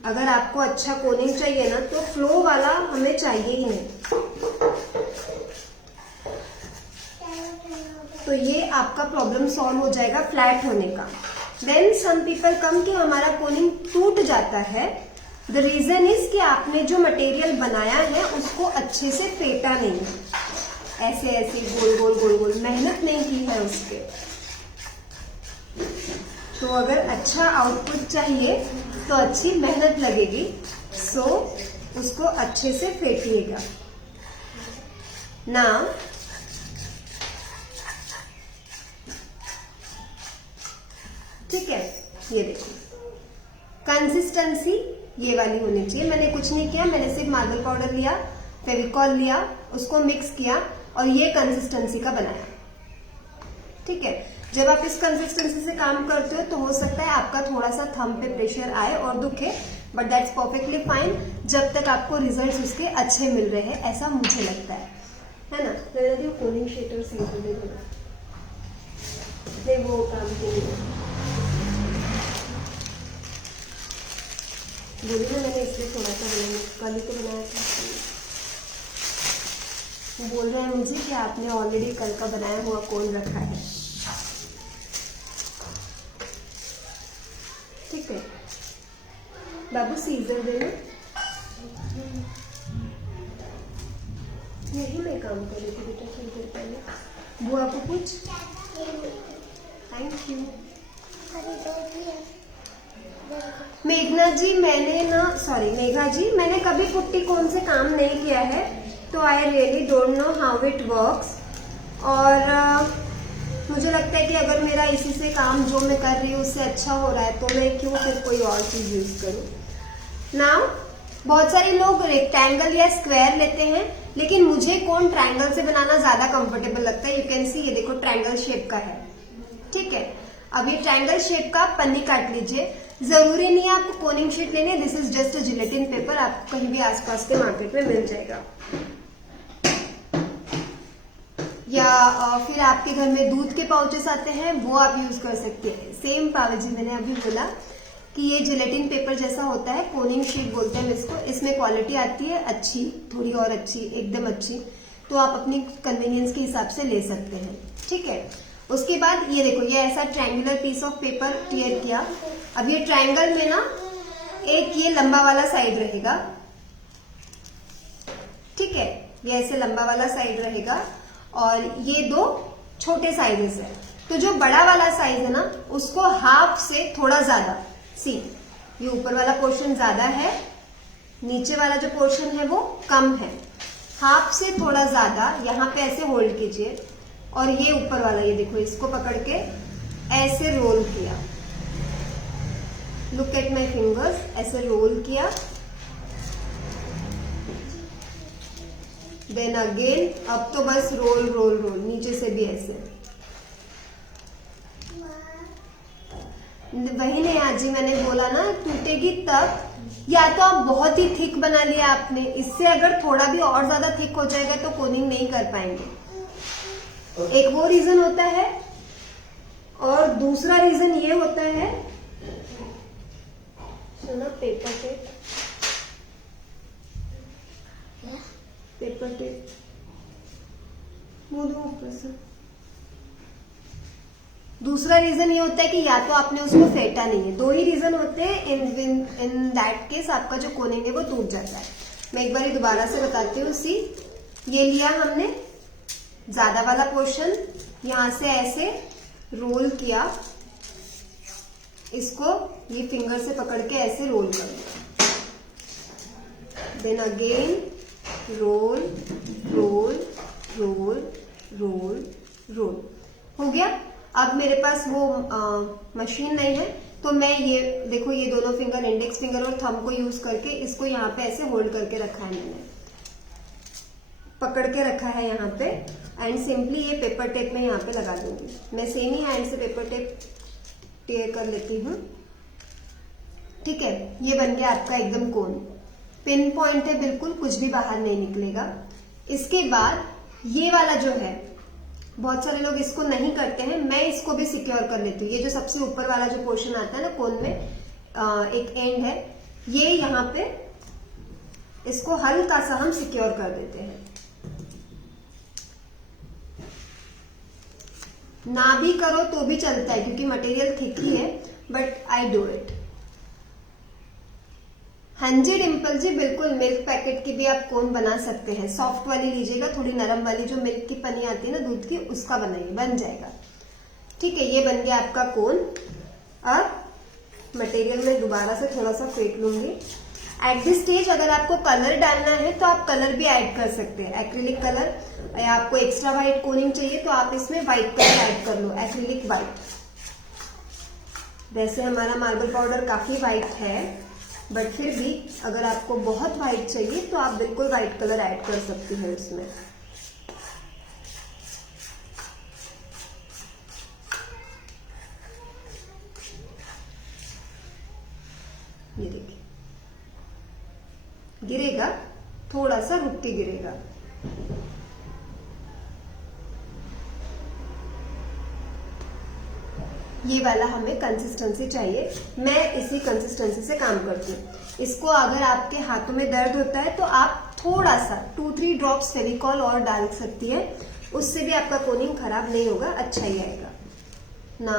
अगर आपको अच्छा कोनिंग चाहिए ना तो फ्लो वाला हमें चाहिए ही नहीं। तो ये आपका प्रॉब्लम सॉल्व हो जाएगा फ्लैट होने का। देन सम पीपल कम कि हमारा कोनिंग टूट जाता है। द रीजन इज कि आपने जो मटेरियल बनाया है उसको अच्छे से फेंटा नहीं, ऐसे ऐसे गोल गोल गोल गोल मेहनत नहीं की है उसके। तो अगर अच्छा आउटपुट चाहिए तो अच्छी मेहनत लगेगी। सो उसको अच्छे से फेंटिएगा ना। ठीक है, ये देखो कंसिस्टेंसी ये वाली होनी चाहिए। मैंने कुछ नहीं किया, मैंने सिर्फ मार्बल पाउडर लिया, फेविकॉल लिया, उसको मिक्स किया और ये कंसिस्टेंसी का बनाया। ठीक है, जब आप इस कंसिस्टेंसी से काम करते हो तो हो सकता है आपका थोड़ा सा थंब पे प्रेशर आए और दुखे, बट दैट्स परफेक्टली फाइन जब तक आपको रिजल्ट्स उसके अच्छे मिल रहे हैं, ऐसा मुझे लगता है ना। मैं कोनिंग शेटर से नहीं वो काम के लिए बोली ना, मैंने इसलिए थोड़ा सा बनाया, कल ही तो बनाया था। वो बोल रहे हैं मुझे कि आपने ऑलरेडी कल का बनाया हुआ कोन रखा है। ठीक है बाबू, सीजर देना। यही मैं काम कर रही थी बेटा थोड़ी देर पहले। बुआ को कुछ थैंक यू। मेघना जी मेघा जी, मैंने कभी पुट्टी कोन से काम नहीं किया है तो I really don't know how it works. और मुझे लगता है कि अगर मेरा इसी से काम जो मैं कर रही हूँ उससे अच्छा हो रहा है तो मैं क्यों फिर कोई और चीज यूज करूँ। नाउ बहुत सारे लोग रेक्टेंगल या स्क्वायर लेते हैं, लेकिन मुझे कोन ट्रायंगल से बनाना ज्यादा कंफर्टेबल लगता है। यू कैन सी ये देखो ट्रायंगल शेप का है। ठीक है, अब ये ट्रायंगल शेप का पन्नी काट लीजिए। जरूरी नहीं है आपको कोनिंग शीट लेनी है, this is just a gelatin paper, आपको कहीं भी आसपास के मार्केट में मिल जाएगा। या फिर आपके घर में दूध के पाउचेस आते हैं वो आप यूज कर सकते हैं। सेम पावर जी मैंने अभी बोला कि ये जिलेटिन पेपर जैसा होता है, कोनिंग शीट बोलते हैं इसको। इसमें क्वालिटी आती है अच्छी, थोड़ी और अच्छी, एकदम अच्छी, तो आप अपनी कन्वीनियंस के हिसाब से ले सकते हैं। ठीक है, उसके बाद ये देखो ये ऐसा triangular piece of paper tear किया। अब ये ट्रायंगल में ना एक ये लंबा वाला साइड रहेगा। ठीक है, ये ऐसे लंबा वाला साइड रहेगा और ये दो छोटे साइजेस है। तो जो बड़ा वाला साइज है ना उसको हाफ से थोड़ा ज्यादा, सी ये ऊपर वाला पोर्शन ज्यादा है, नीचे वाला जो पोर्शन है वो कम है। हाफ से थोड़ा ज्यादा यहाँ पे ऐसे होल्ड कीजिए और ये ऊपर वाला ये देखो इसको पकड़ के ऐसे रोल किया। लुक एट माई फिंगर्स, ऐसे रोल किया, देन अगेन, अब तो बस रोल रोल रोल, नीचे से भी ऐसे। वही नहीं आज जी मैंने बोला ना, टूटेगी तब, या तो आप बहुत ही थिक बना लिया आपने, इससे अगर थोड़ा भी और ज्यादा थिक हो जाएगा तो कोनिंग नहीं कर पाएंगे। एक वो रीजन होता है, और दूसरा रीजन ये होता है, सुनो, पेपर टेप, पेपर टेप बोलो ऊपर से। दूसरा रीजन ये होता है कि या तो आपने उसको फेंटा नहीं है, दो ही रीजन होते हैं। इन दैट केस आपका जो कोनिंग है वो टूट जाता है। मैं एक बार दोबारा से बताती हूँ। सी, ये लिया हमने ज्यादा वाला पोर्शन, यहां से ऐसे रोल किया, इसको ये फिंगर से पकड़ के ऐसे रोल कर दिया, then again roll roll roll roll roll, हो गया। अब मेरे पास वो मशीन नहीं है, तो मैं ये देखो, ये दोनों फिंगर, इंडेक्स फिंगर और थंब को यूज करके इसको यहाँ पे ऐसे होल्ड करके रखा है, मैंने पकड़ के रखा है यहाँ पे, एंड सिंपली ये पेपर टेप में यहाँ पे लगा दूंगी। मैं सेम ही हैंड से पेपर टेप टेयर कर लेती हूँ, ठीक है। ये बन गया आपका एकदम कोन, पिन पॉइंट है बिल्कुल, कुछ भी बाहर नहीं निकलेगा। इसके बाद ये वाला जो है, बहुत सारे लोग इसको नहीं करते हैं, मैं इसको भी सिक्योर कर लेती हूँ। ये जो सबसे ऊपर वाला जो पोर्शन आता है ना कोन में, एक एंड है, ये यहाँ पे इसको हल्का सा हम सिक्योर कर देते हैं। ना भी करो तो भी चलता है क्योंकि मटेरियल थिक ही है, बट आई डू इट। हाँ जी डिम्पल जी, बिल्कुल मिल्क पैकेट की भी आप कोन बना सकते हैं। सॉफ्ट वाली लीजिएगा, थोड़ी नरम वाली जो मिल्क की पनी आती है ना दूध की, उसका बनाइए, बन जाएगा। ठीक है, ये बन गया आपका कोन। अब मटेरियल में दोबारा से थोड़ा सा फेंट लूंगी। एट दिस स्टेज अगर आपको कलर डालना है तो आप कलर भी ऐड कर सकते हैं, एक्रिलिक कलर, या आपको एक्स्ट्रा व्हाइट कोनिंग चाहिए तो आप इसमें व्हाइट कलर ऐड कर लो, एक्रिलिक व्हाइट। वैसे हमारा मार्बल पाउडर काफी व्हाइट है, बट फिर भी अगर आपको बहुत व्हाइट चाहिए तो आप बिल्कुल व्हाइट कलर ऐड कर सकती हैं इसमें। ये देखिए, गिरेगा, थोड़ा सा रुक के गिरेगा। ये वाला हमें कंसिस्टेंसी चाहिए, मैं इसी कंसिस्टेंसी से काम करती हूँ। इसको अगर आपके हाथों में दर्द होता है तो आप थोड़ा सा 2-3 ड्रॉप्स फेविकॉल और डाल सकती है, उससे भी आपका कोनिंग खराब नहीं होगा, अच्छा ही आएगा ना।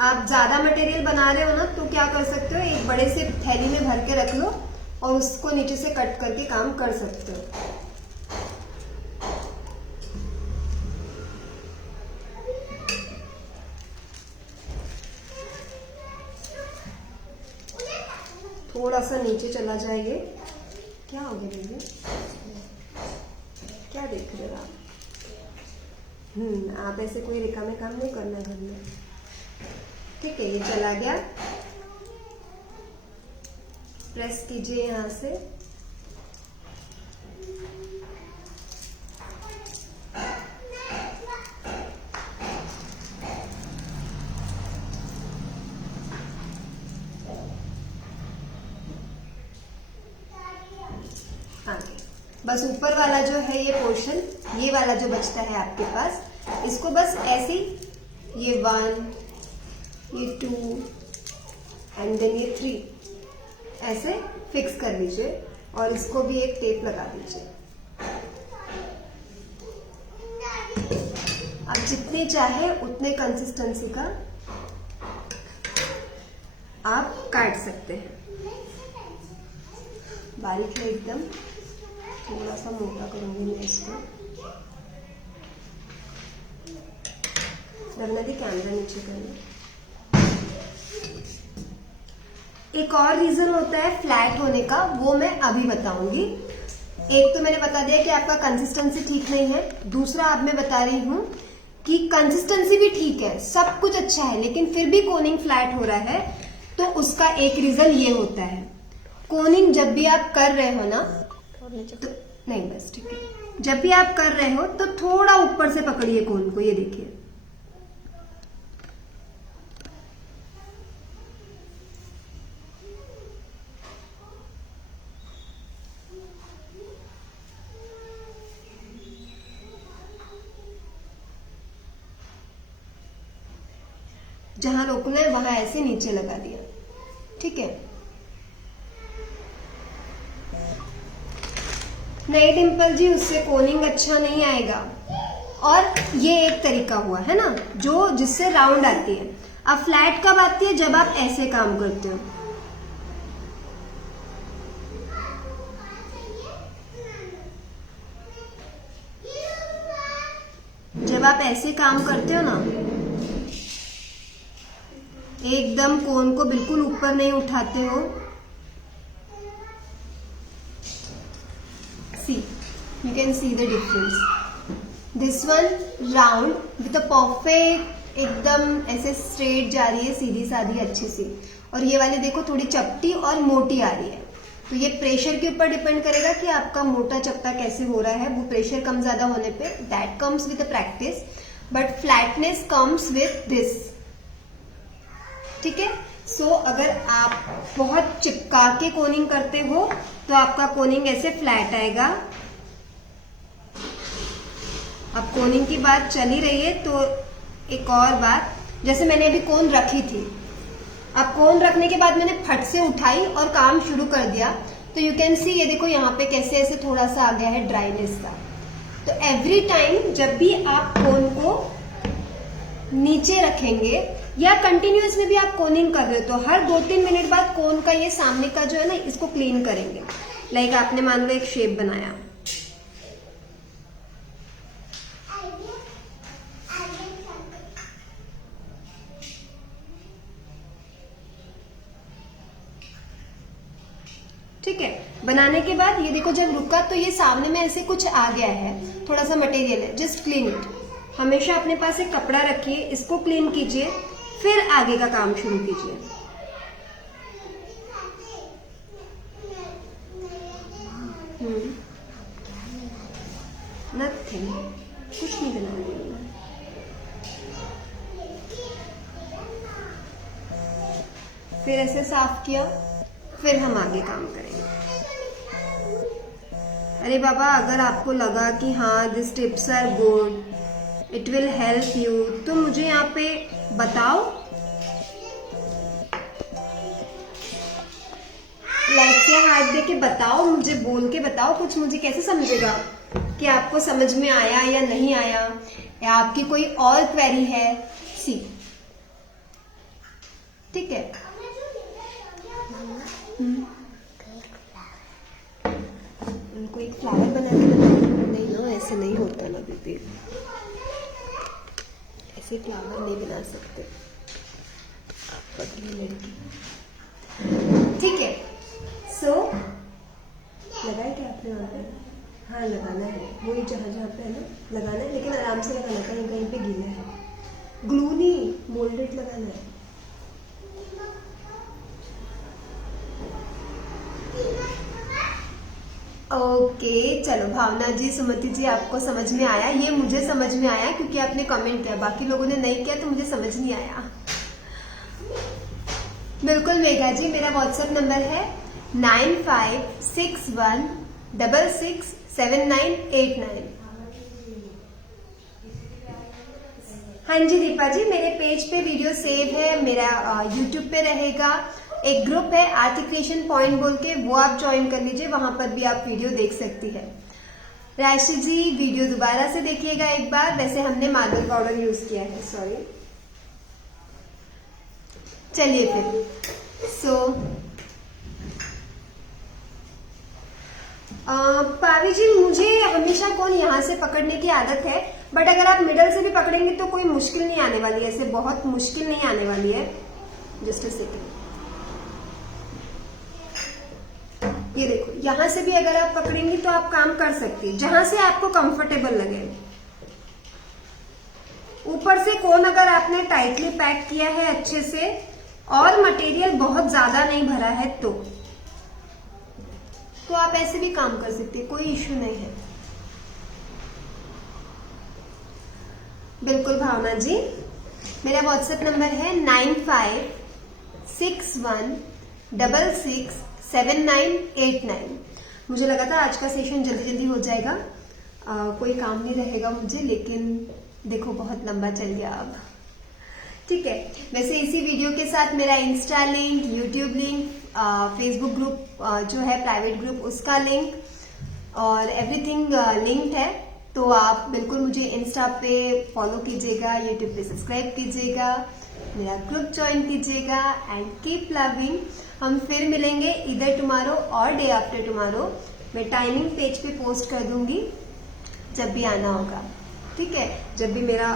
आप ज्यादा मटेरियल बना रहे हो ना तो क्या कर सकते हो, एक बड़े से थैली में भर के रख लो और उसको नीचे से कट करके काम कर सकते हो। थोड़ा सा नीचे चला जाइए। क्या हो गया बेबी, क्या देख रहे हो आप? आप ऐसे कोई रेखा में काम नहीं करना घर में, ठीक है। ये चला गया, प्रेस कीजिए यहां से। बस ऊपर वाला जो है ये पोर्शन, ये वाला जो बचता है आपके पास, इसको बस ऐसे ये 1, ये 2 एंड देन ये 3 ऐसे फिक्स कर लीजिए और इसको भी एक टेप लगा दीजिए। आप जितने चाहे उतने कंसिस्टेंसी का आप काट सकते हैं। बारीक है एकदम, थोड़ा सा मोटा करूंगी मैं इसको। रखना दी कैमरा नीचे करना। एक और रीजन होता है फ्लैट होने का, वो मैं अभी बताऊंगी। एक तो मैंने बता दिया कि आपका कंसिस्टेंसी ठीक नहीं है, दूसरा अब मैं बता रही हूं कि कंसिस्टेंसी भी ठीक है, सब कुछ अच्छा है, लेकिन फिर भी कोनिंग फ्लैट हो रहा है, तो उसका एक रीजन ये होता है, कोनिंग जब भी आप कर रहे हो ना, तो नहीं बस ठीक है, जब भी आप कर रहे हो तो थोड़ा ऊपर से पकड़िए कोन को, ये देखिए, जहां रोकना है वहां ऐसे नीचे लगा दिया, ठीक है। नहीं डिम्पल जी, उससे कोनिंग अच्छा नहीं आएगा। और ये एक तरीका हुआ है ना, जो जिससे राउंड आती है। अब फ्लैट कब आती है? जब आप ऐसे काम करते हो, जब आप ऐसे काम करते हो ना, एकदम कोन को बिल्कुल ऊपर नहीं उठाते हो। See, you can see the difference. This one round with a perfect, एकदम ऐसे स्ट्रेट जा रही है, सीधी साधी अच्छी सी, और ये वाली देखो थोड़ी चपटी और मोटी आ रही है। तो ये प्रेशर के ऊपर डिपेंड करेगा कि आपका मोटा चपटा कैसे हो रहा है। वो प्रेशर कम ज्यादा होने पे, that comes with practice, but flatness comes with this, ठीक है। सो अगर आप बहुत चिपका के कोनिंग करते हो तो आपका कोनिंग ऐसे फ्लैट आएगा। अब कोनिंग की बात चली रही है तो एक और बात, जैसे मैंने अभी कोन रखी थी, अब कोन रखने के बाद मैंने फट से उठाई और काम शुरू कर दिया, तो यू कैन सी, ये देखो यहाँ पे कैसे ऐसे थोड़ा सा आ गया है ड्राइनेस का। तो एवरी टाइम जब भी आप कोन को नीचे रखेंगे या कंटिन्यूअस में भी आप कोनिंग कर रहे हो, तो हर 2-3 मिनट बाद कोन का ये सामने का जो है ना, इसको क्लीन करेंगे। लाइक आपने मान लो एक शेप बनाया, ठीक है। बनाने के बाद ये देखो जब रुका तो ये सामने में ऐसे कुछ आ गया है, थोड़ा सा मटेरियल है, जस्ट क्लीन इट। हमेशा अपने पास एक कपड़ा रखिए, इसको क्लीन कीजिए, फिर आगे का काम शुरू कीजिए। नथिंग, कुछ नहीं बनाना। फिर ऐसे साफ किया, फिर हम आगे काम करेंगे। अरे बाबा, अगर आपको लगा कि हाँ this tips are good, it will help you, तो मुझे यहाँ पे बताओ, लाइक से हाथ दे के बताओ, मुझे बोल के बताओ कुछ। मुझे कैसे समझेगा कि आपको समझ में आया या नहीं आया, या आपकी कोई और क्वेरी है। सी, ठीक है। उनको एक फ्लावर बना के नहीं ना, ऐसे नहीं होता ना बेबी, ऐसे फ्लावर नहीं बना सकते, पतली लड़की, ठीक है। सो लगाए क्या आपने वहाँ पे? हाँ लगाना है, वही जहाँ जहाँ पे है ना लगाना है, लेकिन आराम से लगाना, कहीं कहीं पे गीला है, ग्लू नहीं, मोल्डेड लगाना है। ओके चलो, भावना जी, सुमति जी, आपको समझ में आया। ये मुझे समझ में आया क्योंकि आपने कमेंट किया, बाकी लोगों ने नहीं किया तो मुझे समझ नहीं आया। बिल्कुल मेघा जी, मेरा व्हाट्सएप नंबर है 9561667989। हाँ जी दीपा जी, मेरे पेज पे वीडियो सेव है, मेरा यूट्यूब पे रहेगा, एक ग्रुप है आरती क्रिएशन पॉइंट बोल के, वो आप ज्वाइन कर लीजिए, वहां पर भी आप वीडियो देख सकती है। राशि जी, वीडियो दोबारा से देखिएगा एक बार, वैसे हमने मार्बल पाउडर यूज किया है, सॉरी। चलिए फिर, पावी जी, मुझे हमेशा कोन यहाँ से पकड़ने की आदत है, बट अगर आप मिडल से भी पकड़ेंगे तो कोई मुश्किल नहीं आने वाली है, ऐसे बहुत मुश्किल नहीं आने वाली है। जस्ट अ सेकेंड, ये देखो, यहां से भी अगर आप पकड़ेंगी तो आप काम कर सकती है, जहां से आपको कंफर्टेबल लगे। ऊपर से कोन अगर आपने टाइटली पैक किया है अच्छे से और मटेरियल बहुत ज्यादा नहीं भरा है तो आप ऐसे भी काम कर सकते हैं, कोई इश्यू नहीं है। बिल्कुल भावना जी, मेरा व्हाट्सएप नंबर है 9561667989। मुझे लगा था आज का सेशन जल्दी जल्दी हो जाएगा, कोई काम नहीं रहेगा मुझे, लेकिन देखो बहुत लंबा चल गया अब। ठीक है, वैसे इसी वीडियो के साथ मेरा Insta link, YouTube link, Facebook group जो है प्राइवेट ग्रुप उसका लिंक और एवरीथिंग लिंक्ड है। तो आप बिल्कुल मुझे इंस्टा पे फॉलो कीजिएगा, यूट्यूब पे सब्सक्राइब कीजिएगा, मेरा ग्रुप ज्वाइन कीजिएगा एंड कीप लविंग। हम फिर मिलेंगे इधर टुमारो और डे आफ्टर टुमारो। मैं टाइमिंग पेज पे पोस्ट कर दूंगी जब भी आना होगा। ठीक है, जब भी मेरा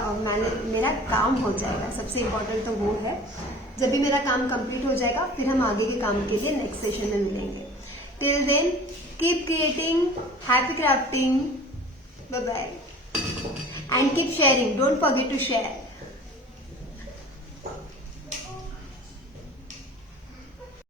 काम हो जाएगा, सबसे इम्पोर्टेंट तो वो है। जब भी मेरा काम कंप्लीट हो जाएगा फिर हम आगे के काम के लिए नेक्स्ट सेशन में मिलेंगे। Till then keep creating, happy crafting, bye bye and keep sharing, don't forget to share.